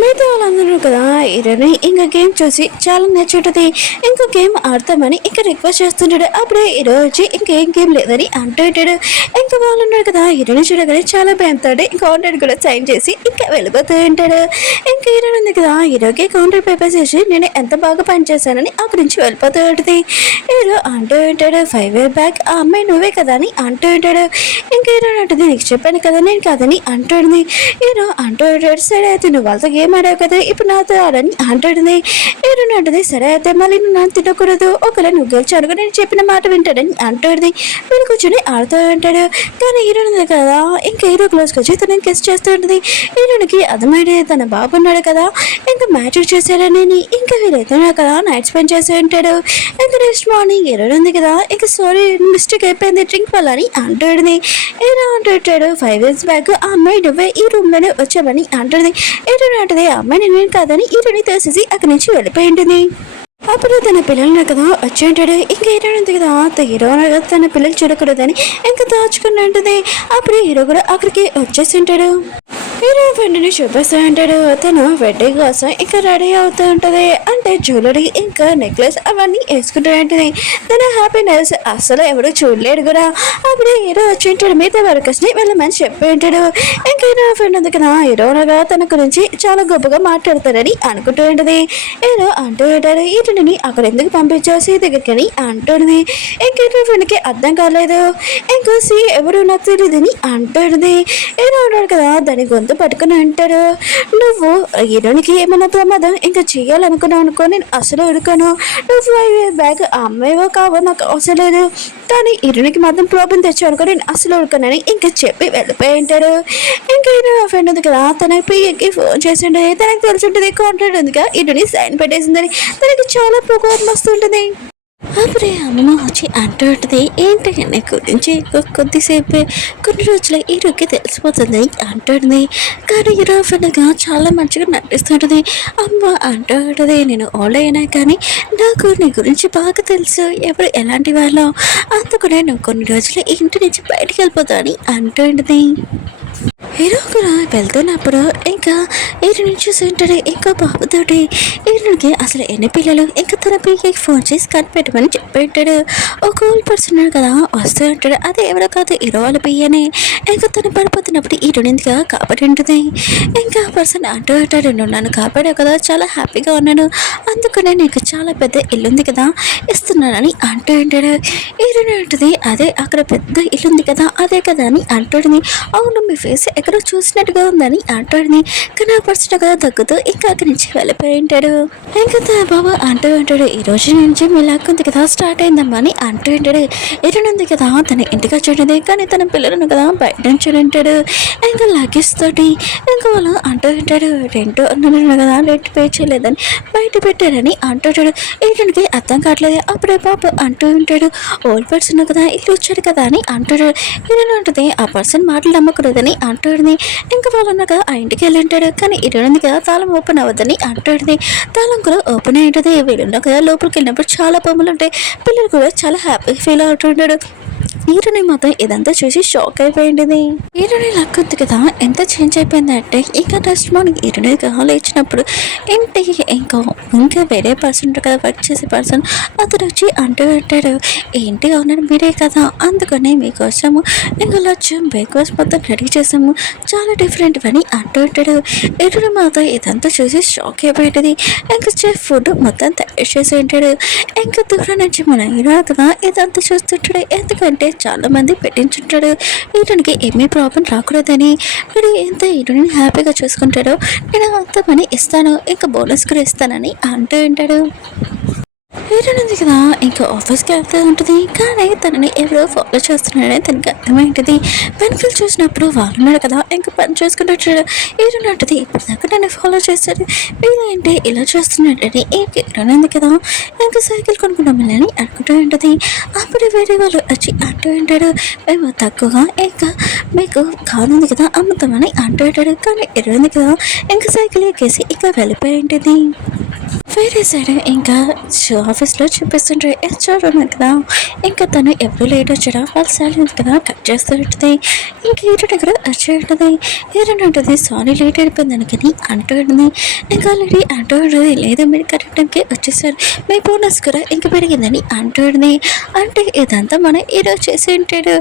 మిగతా వాళ్ళందరూ కదా హీరోని ఇంకా గేమ్ చూసి చాలా నచ్చుంటుంది. ఇంకో గేమ్ ఆడతామని ఇంకా రిక్వెస్ట్ చేస్తుంటాడు. అప్పుడే హీరో వచ్చి ఇంకేం గేమ్ లేదని అంటూ ఉంటాడు. ఇంకా వాళ్ళు ఉన్నారు కదా హీరోని చూడగానే చాలా భయంతో కాంట్రాక్ట్ కూడా సైన్ చేసి ఇంకా వెళ్ళిపోతూ ఉంటాడు. ఇంకా హీరో ఉంది కదా హీరోకి కాంట్రాక్ట్ పేపర్స్ చేసి నేను ఎంత బాగా పనిచేశానని అక్కడి నుంచి వెళ్ళిపోతూ ఉంటుంది. హీరో అంటూ ఉంటాడు 5 years బ్యాక్ ఆ అమ్మాయి నువ్వే కదా అని అంటూ ఉంటాడు. ఇంకా హీరో అంటుంది నీకు చెప్పాను కదా నేను కాదని అంటుంది. హీరో అంటూ ఉంటాడు సరే అయితే నువ్వు వాళ్ళతో గేమ్ ఆడావు కదా ఇప్పుడు నాతో ఆడని అంటుంది. హీరో అంటుంది సరే అయితే మళ్ళీ నువ్వు నన్ను తినకూడదు ఒకవేళ నువ్వు గెలిచాను నేను చెప్పిన మాట వింటాడని అంటుంది. వీళ్ళు కూర్చొని ఆడుతూ ఉంటాడు. కానీ హీరో ఉంది కదా ఇంకా హీరో క్లోజ్కి వచ్చి తనని కిస్ చేస్తూ ఉంటుంది. హీరోనికి అర్థమైంది తన బాబు ఉన్నాడు కదా ఇంకా మ్యాచ్ చేశాడని ఇంకా వీరైతే కదా నైట్ స్పెండ్ చేస్తూ ఉంటాడు. ఇంకా నెక్స్ట్ మార్నింగ్ హీరో ఉంది కదా ఇంకా సారీ మిస్టేక్ అయిపోయింది డ్రింక్ వల్ల అని అంటుంది. హీరో అంటుంటాడు 5 years బ్యాక్ ఆ అమ్మాయి నువ్వే ఈ రూమ్ లోనే వచ్చావని అంటుంది. హీరో అంటది ఆ అమ్మాయి నేను కాదని హీరోని తోసేసి అక్కడి నుంచి వెళ్ళిపోయి ఉంటుంది. అప్పుడు తన పిల్లలు కదా వచ్చి ఉంటాడు. ఇంకా హీరో ఉంది కదా హీరో తన పిల్లలు చూడకూడదని ఇంకా దాచుకుని ఉంటుంది. అప్పుడు హీరో కూడా అక్కడికి వచ్చేసి ఉంటాడు. హీరో ఫ్రెండ్ని చూపిస్తూ ఉంటాడు. తను వెడ్డింగ్ కోసం ఇంకా రెడీ అవుతూ ఉంటుంది. అంటే జ్యువెలరీ ఇంకా నెక్లెస్ అవన్నీ వేసుకుంటూ ఉంటుంది. తన హ్యాపీనెస్ అసలు ఎవరు చూడలేడు కూడా. అప్పుడు హీరో వచ్చి ఉంటాడు మిగతా వర్కర్స్ని వెళ్ళమని చెప్పి ఉంటాడు. ఇంకా హీరో ఫ్రెండ్ ఉంది కదా హీరోగా తన గురించి చాలా గొప్పగా మాట్లాడతారని అనుకుంటూ ఉంటుంది. హీరో అంటూ ఉంటాడు వీటిని అక్కడ ఎందుకు పంపించేసి దగ్గరికి అని అంటుంది. ఇంకా హీరో ఫ్రెండ్కి అర్థం కాలేదు. ఇంకా సి ఎవరు నాకు తెలియదని అంటుంది. హీరో ఉన్నాడు కదా దాని గొంతు పట్టుకుని అంటారు నువ్వు హీరోనికి ఏమైనా ప్రమాదం ఇంకా చెయ్యాలనుకున్నావు అనుకో నేను అసలు ఉడుకోను. నువ్వు 5 years బ్యాక్ ఆ అమ్మాయివో కావో నాకు అవసరం లేదు కానీ హీరోనికి మాత్రం ప్రాబ్లం తెచ్చావు అనుకో నేను అసలు ఉడుకోనని ఇంకా చెప్పి వెళ్ళిపోయి ఉంటాడు. ఇంకా హీరో ఫ్రెండ్ ఉంది కదా తన పియ్యకి ఫోన్ చేసి ఉంటుంది. తనకు తెలిసి ఉంటుంది కాంట్రాక్ట్ ఉంది కదా హీరోని సైన్ పెట్టేసిందని. తనకి చాలా కోపం వస్తుంటుంది. అప్పుడే అమ్మ వచ్చి అంటూ ఉంటుంది ఏంటి నీ గురించి కొద్దిసేపే కొన్ని రోజులు హీరోకి తెలిసిపోతుంది అంటుంది. కానీ హీరో ఫ్రెండ్గా చాలా మంచిగా నటిస్తుంటుంది. అమ్మ అంటూ ఉంటుంది నేను ఓల్డ్ అయినా కానీ నాకు నీ గురించి బాగా తెలుసు ఎవరు ఎలాంటి వాళ్ళో అందుకనే నువ్వు కొన్ని రోజులు ఇంటి నుంచి బయటికి వెళ్ళిపోతావు అంటూ ఉంటుంది. హీరో కూడా వెళ్తున్నప్పుడు ఇంకా హీరోని చూసి ఉంటాడు. ఇంకా బాబుతోటి హీరోకి అసలు ఎన్ని పిల్లలు ఇంకా తన పిల్లకి ఫోన్ చేసి కనిపెట్టమని అని చెప్పి ఉంటాడు. ఒక ఓల్డ్ పర్సన్ ఉన్నాడు కదా వస్తూ ఉంటాడు. అది ఎవరో కాదు హీరో వాళ్ళ పియ్యనే. ఇంకా తను పడిపోతున్నప్పుడు హీరోనిగా కాపాడి ఉంటుంది. ఇంకా పర్సన్ అంటూ ఉంటాడు, నువ్వు నన్ను కాపాడావు కదా, చాలా హ్యాపీగా ఉన్నాను, అందుకనే నీకు చాలా పెద్ద ఇల్లుంది కదా ఇస్తున్నానని అంటూ ఉంటాడు. హీరోని ఉంటుంది, అదే అక్కడ పెద్ద ఇల్లుంది కదా అదే కదా అని అంటుంది. అవును మీ ఫేస్ ఎక్కడో చూసినట్టుగా ఉందని అంటుంది. కానీ ఆ పర్సన్ కదా దగ్గుతూ ఇంకా అక్కడి నుంచి వెళ్ళిపోయి ఉంటాడు. ఇంకా బాబా అంటూ ఉంటాడు, ఈ రోజు నుంచి మీ లాక్కుంది కదా స్టార్ట్ అయిందమ్మా అని అంటూ ఉంటాడు. ఎటునుంది కదా తన ఇంటికి వచ్చేటది, కానీ తన పిల్లలను కదా బయట నుంచి ఉంటాడు. ఇంకా లగేజ్ తోటి ఇంకా వాళ్ళు అంటూ ఉంటాడు, రెంట్ అన్నాను కదా రెంట్ పే చేయలేదని బయట పెట్టారని అంటుంటాడు. ఏంటంటే అర్థం కావట్లేదు. అప్పుడే బాబు అంటూ ఉంటాడు, ఓల్డ్ పర్సన్ కదా ఇల్లు వచ్చాడు కదా అని అంటాడు. ఇరవై ఉంటుంది, ఆ పర్సన్ మాటలు నమ్మకూడదని అంటాడుని. ఇంకా వాళ్ళు ఉన్నా కదా ఆ ఇంటికి వెళ్ళి ఉంటాడు. కానీ ఇరవై కదా తాళం ఓపెన్ అవ్వదని అంటాడుని. తాళం కూడా ఓపెన్ అయి ఉంటుంది. వీళ్ళున్నా కదా లోపలికి వెళ్ళినప్పుడు చాలా బొమ్మలు ఉంటాయి. పిల్లలు కూడా చాలా హ్యాపీగా ఫీల్ అవుతుంటాడు. హీరోని మాత్రం ఇదంతా చూసి షాక్ అయిపోయింది. హీరోని లక్ ఉంది కదా ఎంత చేంజ్ అయిపోయిందంటే ఇంకా నెక్స్ట్ మార్నింగ్ హీరోని లేచినప్పుడు ఇంటికి ఇంకా వేరే పర్సన్ ఉంటారు కదా వర్క్ చేసే పర్సన్, అతను వచ్చి అంటూ ఉంటాడు, ఏంటి అవునాడు మీరే కదా, అందుకని మీకోసము ఇంకా లంచ్ బ్రేక్ఫాస్ట్ మొత్తం రెడీ చేసాము, చాలా డిఫరెంట్ అని అంటూ ఉంటాడు. హీరోని మాత్రం ఇదంతా చూసి షాక్ అయిపోయింది. ఇంకా చెఫ్ ఫుడ్ మొత్తం తయారు చేసి ఉంటాడు. ఇంకా దూరం నుంచి మన హీరో కదా ఇదంతా చూస్తుంటాడు. ఎందుకంటే చాలా మంది పెట్టించుంటాడు, హీరోనికి ఏమీ ప్రాబ్లం రాకూడదని. వీడు ఎంత హీరోని హ్యాపీగా చూసుకుంటాడో నేను అంత మనీ ఇస్తాను, ఇంకా బోనస్ కూడా ఇస్తానని అంటూ ఉంటాడు. హీరోయిన్ ఉంది కదా ఇంకా ఆఫీస్కి వెళ్తూ ఉంటుంది. కానీ తనని ఎవరో ఫాలో చేస్తున్నాడని తనకి అర్థమైంటుంది. వెనకలు చూసినప్పుడు వాళ్ళు ఉన్నాడు కదా ఇంకా పని చేసుకుంటూ వచ్చాడు. హీరోయిన్ ఉంటుంది, ఇప్పుడు దాకా నన్ను ఫాలో చేశాడు, వీళ్ళేంటి ఇలా చేస్తున్నాడని హీరోయిన్ ఉంది కదా ఇంకా సైకిల్ కొనుక్కున్నామని అనుకుంటూ ఉంటుంది. అప్పుడు వేరే వాళ్ళు వచ్చి అంటూ ఉంటాడు, మేము తక్కువగా ఇంకా మీకు కారు ఉంది కదా అమ్ముతామని అంటూ ఉంటాడు. కానీ హీరోయిన్ కదా ఇంకా సైకిల్ ఎక్కేసి ఇంకా వెళ్ళిపోయి ఉంటుంది. వేరే సైడ్ ఇంకా ఆఫీస్లో చూపిస్తుంటారు. చూడడం కదా ఇంకా తను ఎప్పుడు లేట్ వచ్చాడో వాళ్ళ శాలరీ కదా కట్ చేస్తూ ఉంటుంది. ఇంకా హీరో దగ్గర వచ్చి ఉంటుంది. హీరోయిన్ ఉంటుంది, సారీ లేట్ అయిపోయింది అనుకని అంటూ ఉంటుంది. ఇంకా ఆల్రెడీ అంటూ ఉంటుంది, లేదు మీరు కరెక్ట్ టైంకి వచ్చేసారు, మీ బోనస్ కూడా ఇంకా పెరిగిందని అంటూ ఉంటుంది. అంటే ఇదంతా మన హీరో చేసి ఉంటాడు.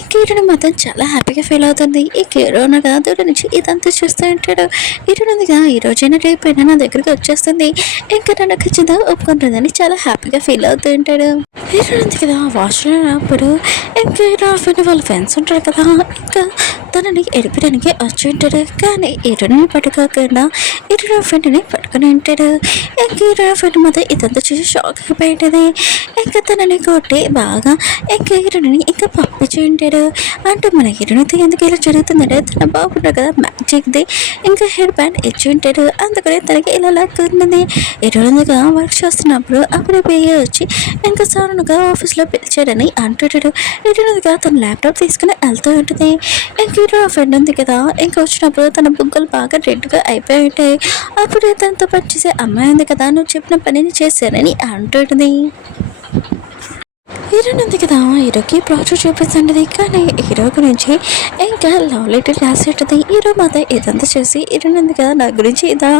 ఇంక హీరోని మాత్రం చాలా హ్యాపీగా ఫీల్ అవుతుంది. ఈ హీరోన కదా దూరం నుంచి ఇదంతా చూస్తూ ఉంటాడు. హీరోయిన్ ఉంది కదా ఈ రోజైనా రేపైనా నా దగ్గరికి వచ్చేస్తుంది, ఇంకా నన్ను ఖచ్చితంగా ఒప్పుకుంటుందని చాలా హ్యాపీగా ఫీల్ అవుతూ ఉంటాడు. హీరోయిన్ ఉంది కదా వాష్లో అప్పుడు ఇంకా హీరోయిన్ వాళ్ళ ఫ్రెండ్స్ ఉంటారు కదా ఇంకా తనని ఎడిపడానికి వచ్చి ఉంటాడు. కానీ హీరోని పట్టుకోకుండా హీరో ఫ్రెండ్ని పట్టుకుని ఉంటాడు. ఇంకా హీరో ఫ్రెండ్ మాత్రం ఇదంతా చూసి షాక్ అయిపోయి ఉంటుంది. ఇంకా తనని కొట్టి బాగా ఇంకా హీరోని ఇంకా పంపించి ఉంటాడు. అంటే మన హీరోనితో ఎందుకు ఇలా జరుగుతుందంటే తన బాగుంటాడు కదా మ్యాజిక్ది ఇంకా హెయిర్ బ్యాండ్ ఇచ్చి ఉంటాడు. అందుకని తనకి ఇలా లాక్కున్నది. హీరోయిన్గా వర్క్ చేస్తున్నప్పుడు అప్పుడే పేయ వచ్చి ఇంకా సారునుగా ఆఫీస్లో పిలిచాడని అంటుంటాడు. హీరోయిన్గా తన ల్యాప్టాప్ తీసుకుని వెళ్తూ ఉంటుంది. ఇంక హీరో ఫ్రెండ్ ఉంది కదా ఇంకా వచ్చినప్పుడు తన బుగ్గలు బాగా రెడ్గా అయిపోయి ఉంటాయి. అప్పుడు తనతో పనిచేసే అమ్మాయి ఉంది కదా నువ్వు చెప్పిన పనిని చేశానని అంటుంది. హీరోయిన్ ఉంది కదా హీరోకి ప్రాజెక్ట్ చూపిస్తుంటుంది. కానీ హీరో గురించి ఇంకా లవ్ లెటర్ రాసేటది. హీరో మాత్రం ఇదంతా చూసి హీరోయిన్ ఉంది కదా నా గురించి ఇదా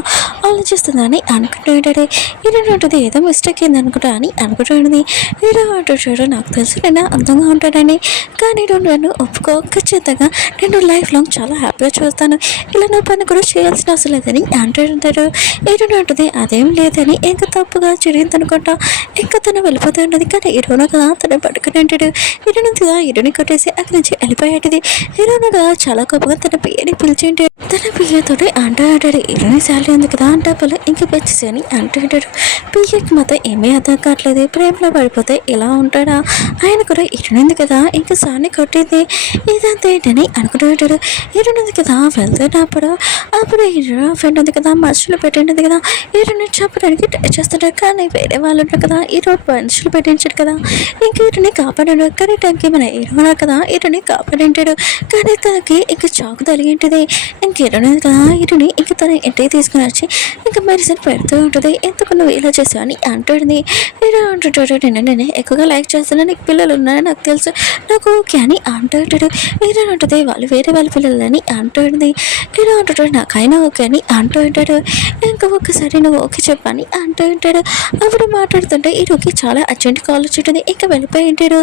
ఆలోచిస్తుందని అనుకుంటూ ఉంటాడు. హీరోయిన్ ఉంటుంది ఏదో మిస్టేక్ అయింది అనుకుంటా అని అనుకుంటూ ఉంటుంది. హీరో అంటూ చూడు నాకు తెలుసు నేను అందంగా ఉంటానని, కానీ నువ్వు నన్ను ఒప్పుకో, ఖచ్చితంగా నేను లైఫ్ లాంగ్ చాలా హ్యాపీగా చూస్తాను, ఇలా నా పని కూడా చేయాల్సిన అవసరం లేదని అంటూ ఉంటాడు. హీరోయిన్ ఉంటుంది అదేం లేదని ఇంకా తప్పుగా జరిగింది అనుకుంటా ఇంకా తను వెళ్ళిపోతూ ఉంటుంది. కానీ హీరోను కదా తను పట్టుకుని ఉంటాడు. హీరోయిన్ కదా హీరోని కొట్టేసి అక్కడి నుంచి వెళ్ళిపోయాడు. హీరోను కదా చాలా గొప్పగా తన పియ్యని పిలిచి ఉంటాడు. తన పియ్యతో అంటూ ఉంటాడు హీరోని శాలరీ ఉంది కదా డబ్బులు ఇంకా పెంచేసి అని అంటూ ఉంటాడు. పియ్యకి మాత్రం ఏమీ అర్థం కావట్లేదు, ప్రేమలో పడిపోతే ఇలా ఉంటాడా, ఆయన కూడా హీరోయిన్ ఉంది కదా ఇంకా సార్ని కొట్టింది ఇదంతా ఏంటని అనుకుంటూ ఉంటాడు. హీరోయిన్ ఉంది కదా వెళ్తున్నప్పుడు అప్పుడు హీరో ఫ్రెండ్ ఉంది కదా మనుషులు పెట్టింది కదా హీరోని చెప్పడానికి ట్రై చేస్తాడు. కానీ వేరే వాళ్ళు ఉంటారు కదా హీరో మనుషులు పెట్టించాడు కదా ఇంకా ఇటుని కాపాడాడు. కానీ టైంకి మన హీరో కదా ఇటుని కాపాడింటాడు. కానీ తనకి ఇంక చాకు తగిలింటది. ఇంక హీరోనే కదా ఇటుని ఇంక తన ఇంటికి తీసుకుని వచ్చి ఇంకా మెడిసిన్ పెడుతూ ఉంటుంది. ఎందుకు నువ్వు ఇలా చేసావు అని అంటుంది. హీరో అంటుంటాడు, నేను ఎక్కువగా లైక్ చేస్తాను, నీకు పిల్లలు ఉన్నారని నాకు తెలుసు, నాకు ఓకే అని అంటుంటాడు. హీరో అంటుంది, వాళ్ళు వేరే వాళ్ళ పిల్లలని అంటుంది. హీరో అంటుంటాడు, నాకైనా ఓకే అని అంటూ ఉంటాడు. ఇంకా ఒక్కసారి నువ్వు ఓకే చెప్పని అంటూ ఉంటాడు. అప్పుడు మాట్లాడుతుంటే హీరోకి చాలా అర్జెంట్ కాల్ వచ్చింటుంది. ఇంకా వెళ్ళిపోయి ఉంటాడు.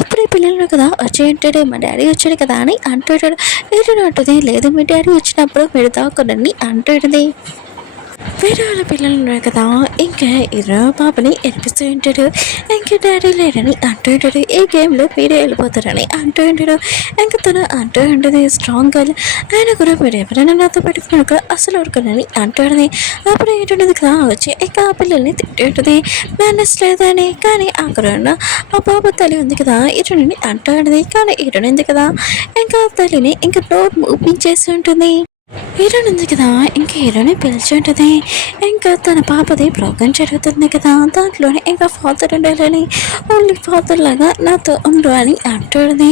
అప్పుడే పిల్లలు కదా వచ్చి ఉంటాడు, మా డాడీ వచ్చాడు కదా అని అంటుంటాడు. హీరో అంటుంది, లేదు మీ డాడీ వచ్చినప్పుడు మీరు దాక్కునని అంటుంది. వేరే వాళ్ళ పిల్లలు ఉన్నారు కదా ఇంకా ఇరో పాపని ఎనిపిస్తూ ఉంటాడు. ఇంకా డాడీ లేడని అంటూ ఉంటాడు. ఈ గేమ్లో మీరే వెళ్ళిపోతారని అంటూ ఉంటాడు. ఇంకా తను అంటూ ఉంటుంది, స్ట్రాంగ్ గర్ల్ ఆయన కూడా మీరు ఎవరైనా నాతో పెట్టుకున్నాక అసలు ఉడకనని అంటుంది. అప్పుడు ఏంటంటుంది కదా వచ్చి ఇంకా ఆ పిల్లల్ని తింటుంటుంది, మేనస్ లేదని. కానీ అక్కడ ఆ పాప తల్లి ఉంది కదా ఇటుని అంటుంది. కానీ ఇటునింది కదా ఇంకా తల్లిని ఇంకా డోర్ ఓపెన్ చేసి ఉంటుంది. హీరోయిన్ ఉంది కదా ఇంకా హీరోని పిలిచి ఉంటుంది. ఇంకా తన పాపది ప్రోగ్రామ్ జరుగుతుంది కదా దాంట్లోనే ఇంకా ఫాదర్ ఉండాలని ఓన్లీ ఫాదర్ లాగా నాతో ఉండు అని అంటుంది.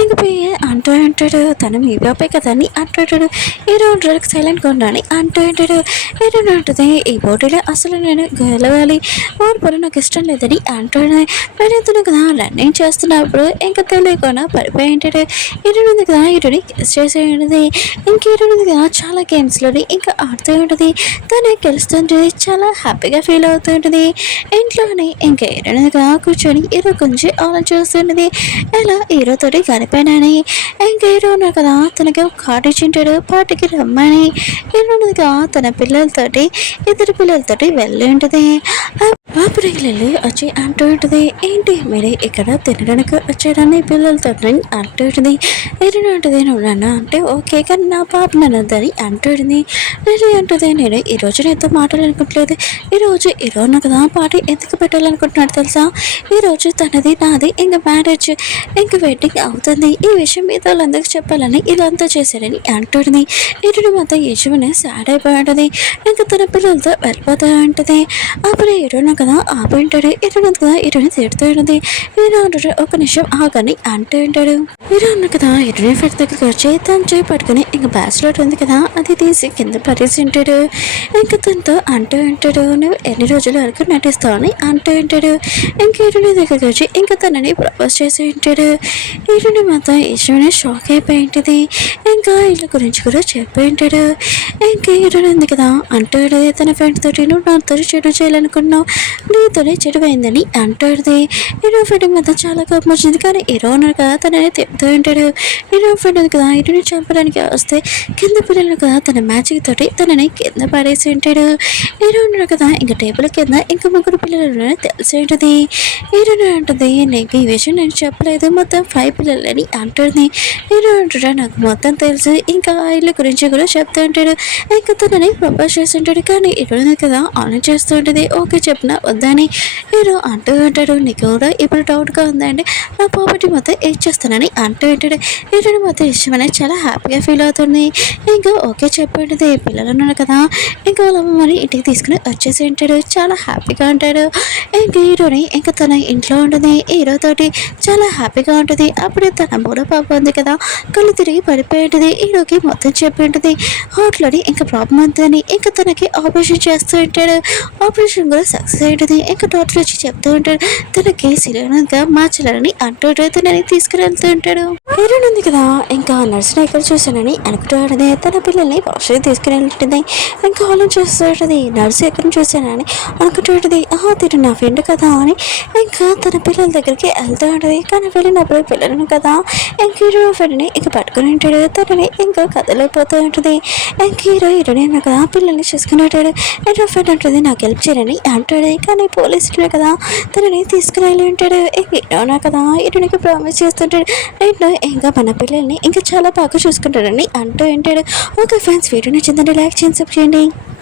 ఇంక పోయి అంటూ ఉంటాడు, తను మీ పాపే కదా అని అంటుంటాడు. హీరో ఉంటాడు సైలెంట్గా ఉండని అంటూ ఉంటాడు. హీరోయిన్ ఉంటుంది, ఈ పోటీలో అసలు నేను గెలవాలి, ఓడిపోవడం నాకు ఇష్టం లేదని అంటుంది. పెరుగుతున్నా కదా రన్నింగ్ చేస్తున్నప్పుడు ఇంకా తెలియకుండా పడిపోయి ఉంటాడు. హీరోయిన్ ఉంది కదా హీరోని కిస్ చేసి ఉంటుంది. ఇంక హీరోయిన్ ఉంది కదా చాలా గేమ్స్లోని ఇంకా ఆడుతూ ఉంటుంది. తను గెలుస్తుంటుంది, చాలా హ్యాపీగా ఫీల్ అవుతూ ఉంటుంది. ఇంట్లోనే ఇంకా హీరోగా కూర్చొని హీరో గురించి ఆలోచిస్తుంటుంది, ఎలా హీరోతోటి గడిపానని. ఇంకా హీరో ఉన్నారు కదా తనకి ఒక కార్డు ఇచ్చింటాడు పార్టీకి రమ్మని. హీరోగా తన పిల్లలతోటి ఇద్దరు పిల్లలతోటి వెళ్ళి ఉంటుంది. అప్పుడు వెళ్ళి వచ్చి అంటూ ఉంటుంది, ఏంటి మీరు ఇక్కడ తినడానికి వచ్చారని పిల్లలతో అంటూ ఉంటుంది. హీరోయిన్ ఉంటుంది, నువ్వు నన్ను అంటే ఓకే కానీ నా పాప నన్నదని అంటుంది. నేను అంటుంది, నేను ఈరోజు నీతో మాట్లాడాలనుకోవట్లేదు, ఈరోజు హీరోను కదా పార్టీ ఎందుకు పెట్టాలనుకుంటున్నాడు తెలుసా, ఈరోజు తనది నాది ఇంకా మ్యారేజ్ ఇంకా వెడ్డింగ్ అవుతుంది, ఈ విషయం మీద వాళ్ళందరికీ చెప్పాలని ఇలా అంతా చేశారని అంటుంది. హీరోయిన్ మొత్తం యజమాని సాడ్ అయిపోయి ఉంటుంది. ఇంకా తన పిల్లలతో వెళ్ళిపోతూ ఉంటుంది. అప్పుడు హీరోయిన్ కదా ఆపింటాడు. హీరోయిన్ కదా హీరోయిన్ తిడుతూ ఉంటుంది. హీరో అంటాడు, ఒక నిమిషం ఆగని అంటూ ఉంటాడు. హీరో అన్న కదా హీరోయిన్ ఫ్రెండ్ దగ్గరికి వచ్చి తను చేయి పట్టుకుని ఇంకా బ్యాచ్లెట్ ఉంది కదా అది తీసి కింద పడేసి ఉంటాడు. ఇంకా తనతో అంటూ ఉంటాడు, నువ్వు ఎన్ని రోజుల వరకు నటిస్తావు అని అంటూ ఉంటాడు. ఇంకా హీరోయిన్ దగ్గరికి వచ్చి ఇంకా తనని ప్రపోజ్ చేసి ఉంటాడు. హీరోయిన్ మాత్రం ఈశ్వరుని షాక్ అయిపోయి ఉంటుంది. ఇంకా వీళ్ళ గురించి కూడా చెప్పి ఉంటాడు. ఇంకా హీరోయిన్ ఉంది కదా అంటాడు తన ఫ్రెండ్ తోటి, నువ్వు నాతో చెడు చేయాలనుకున్నావు, నీతోనే చెడు అయిందని అంటాడు. హీరో ఫ్రెండ్ మాత్రం చాలా కోపం వచ్చింది. కానీ హీరో ఉన్నారు కదా తనని తిప్పుతూ ఉంటాడు. హీరో ఫ్రెండ్ ఉంది కదా హీరోని చంపడానికి వస్తే కింద పిల్లలు కదా తన మ్యాజిక్ తోటి తనని కింద పడేసి ఉంటాడు. హీరో ఉన్నారు కదా ఇంకా టేబుల్ కింద ఇంకా ముగ్గురు పిల్లలు తెలిసి ఉంటుంది. హీరో అంటుంది, నీకు ఈ విషయం నేను చెప్పలేదు, మొత్తం 5 పిల్లలని అంటుంది. హీరో అంటాడు, నాకు మొత్తం తెలుసు, ఇంకా ఇళ్ళ గురించి కూడా చెప్తూ ఉంటాడు. ఇంకా తనని ప్రపోజ్ చేస్తుంటాడు. కానీ హీరో కదా ఆన్ చేస్తూ ఉంటుంది, ఓకే చెప్పిన వద్దని. హీరో అంటూ ఉంటాడు, నీకు కూడా ఇప్పుడు డౌట్గా ఉందండి, నా ప్రాపర్టీ మొత్తం ఇచ్చేస్తానని అంటూ ఉంటాడు. హీరోని మొత్తం ఇష్టమని చాలా హ్యాపీగా ఫీల్ అవుతుంది. ఇంకా ఓకే చెప్పండి, పిల్లలు ఉన్నారు కదా ఇంకా వాళ్ళ మరి ఇంటికి తీసుకుని వచ్చేసి ఉంటాడు. చాలా హ్యాపీగా ఉంటాడు. ఇంకా హీరోని ఇంకా తన ఇంట్లో ఉంటుంది. హీరోతోటి చాలా హ్యాపీగా ఉంటుంది. అప్పుడే తన మూడో పాప ఉంది కదా కళ్ళు తిరిగి పడిపోయి ఉంటుంది. హీరోకి మొత్తం చెప్పి ఉంటుంది, హార్ట్లోని ఇంకా ప్రాబ్లం ఉందని. ఇంకా తనకి ఆపరేషన్ చేస్తూ ఉంటాడు. ఆపరేషన్ కూడా సక్సెస్ అయింటుంది. ఇంకా డాక్టర్ వచ్చి చెప్తూ ఉంటాడు, తనకి సిలిండర్గా మార్చాలని అంటూ తనని తీసుకుని వెళ్తూ ఉంటాడు. హీరోయిన్ ఉంది కదా ఇంకా నర్సుని ఎక్కడ చూసానని అనుకుంటూ ఉంటుంది. తన పిల్లల్ని వాష్రూమ్ తీసుకుని వెళ్తుంది. ఇంకా ఆలోచన చేస్తూ ఉంటుంది, నర్సు ఎక్కడ చూసానని అనుకుంటూ ఉంటుంది. తిరు నా ఫ్రెండ్ కదా అని ఇంకా తన పిల్లల దగ్గరికి వెళ్తూ ఉంటుంది. కానీ వెళ్ళినప్పుడు పిల్లలను కదా ఇంక హీరో ఫ్రెండ్ని ఇంక పట్టుకుని ఉంటాడు. తనని ఇంకా కదలైపోతూ ఉంటుంది. ఇంక హీరోయిన్ కదా పిల్లల్ని చూసుకుని ఉంటాడు. హీరో ఫ్రెండ్ ఉంటుంది, నాకు హెల్ప్ చేయాలని అంటాడు. కానీ పోలీసులు కదా తనని తీసుకుని వెళ్ళి ఉంటాడు. హీరోనా కదా హీరోనికి ప్రామిస్ చేస్తుంటాడు, నేను ఇంకా మన పిల్లల్ని ఇంకా చాలా బాగా చూసుకుంటాడని అంటూ ఉంటాడు. ఓకే ఫ్రెండ్స్, వీడియో నచ్చిందంటే లైక్ చేయండి, సబ్స్క్రైబ్ చేయండి.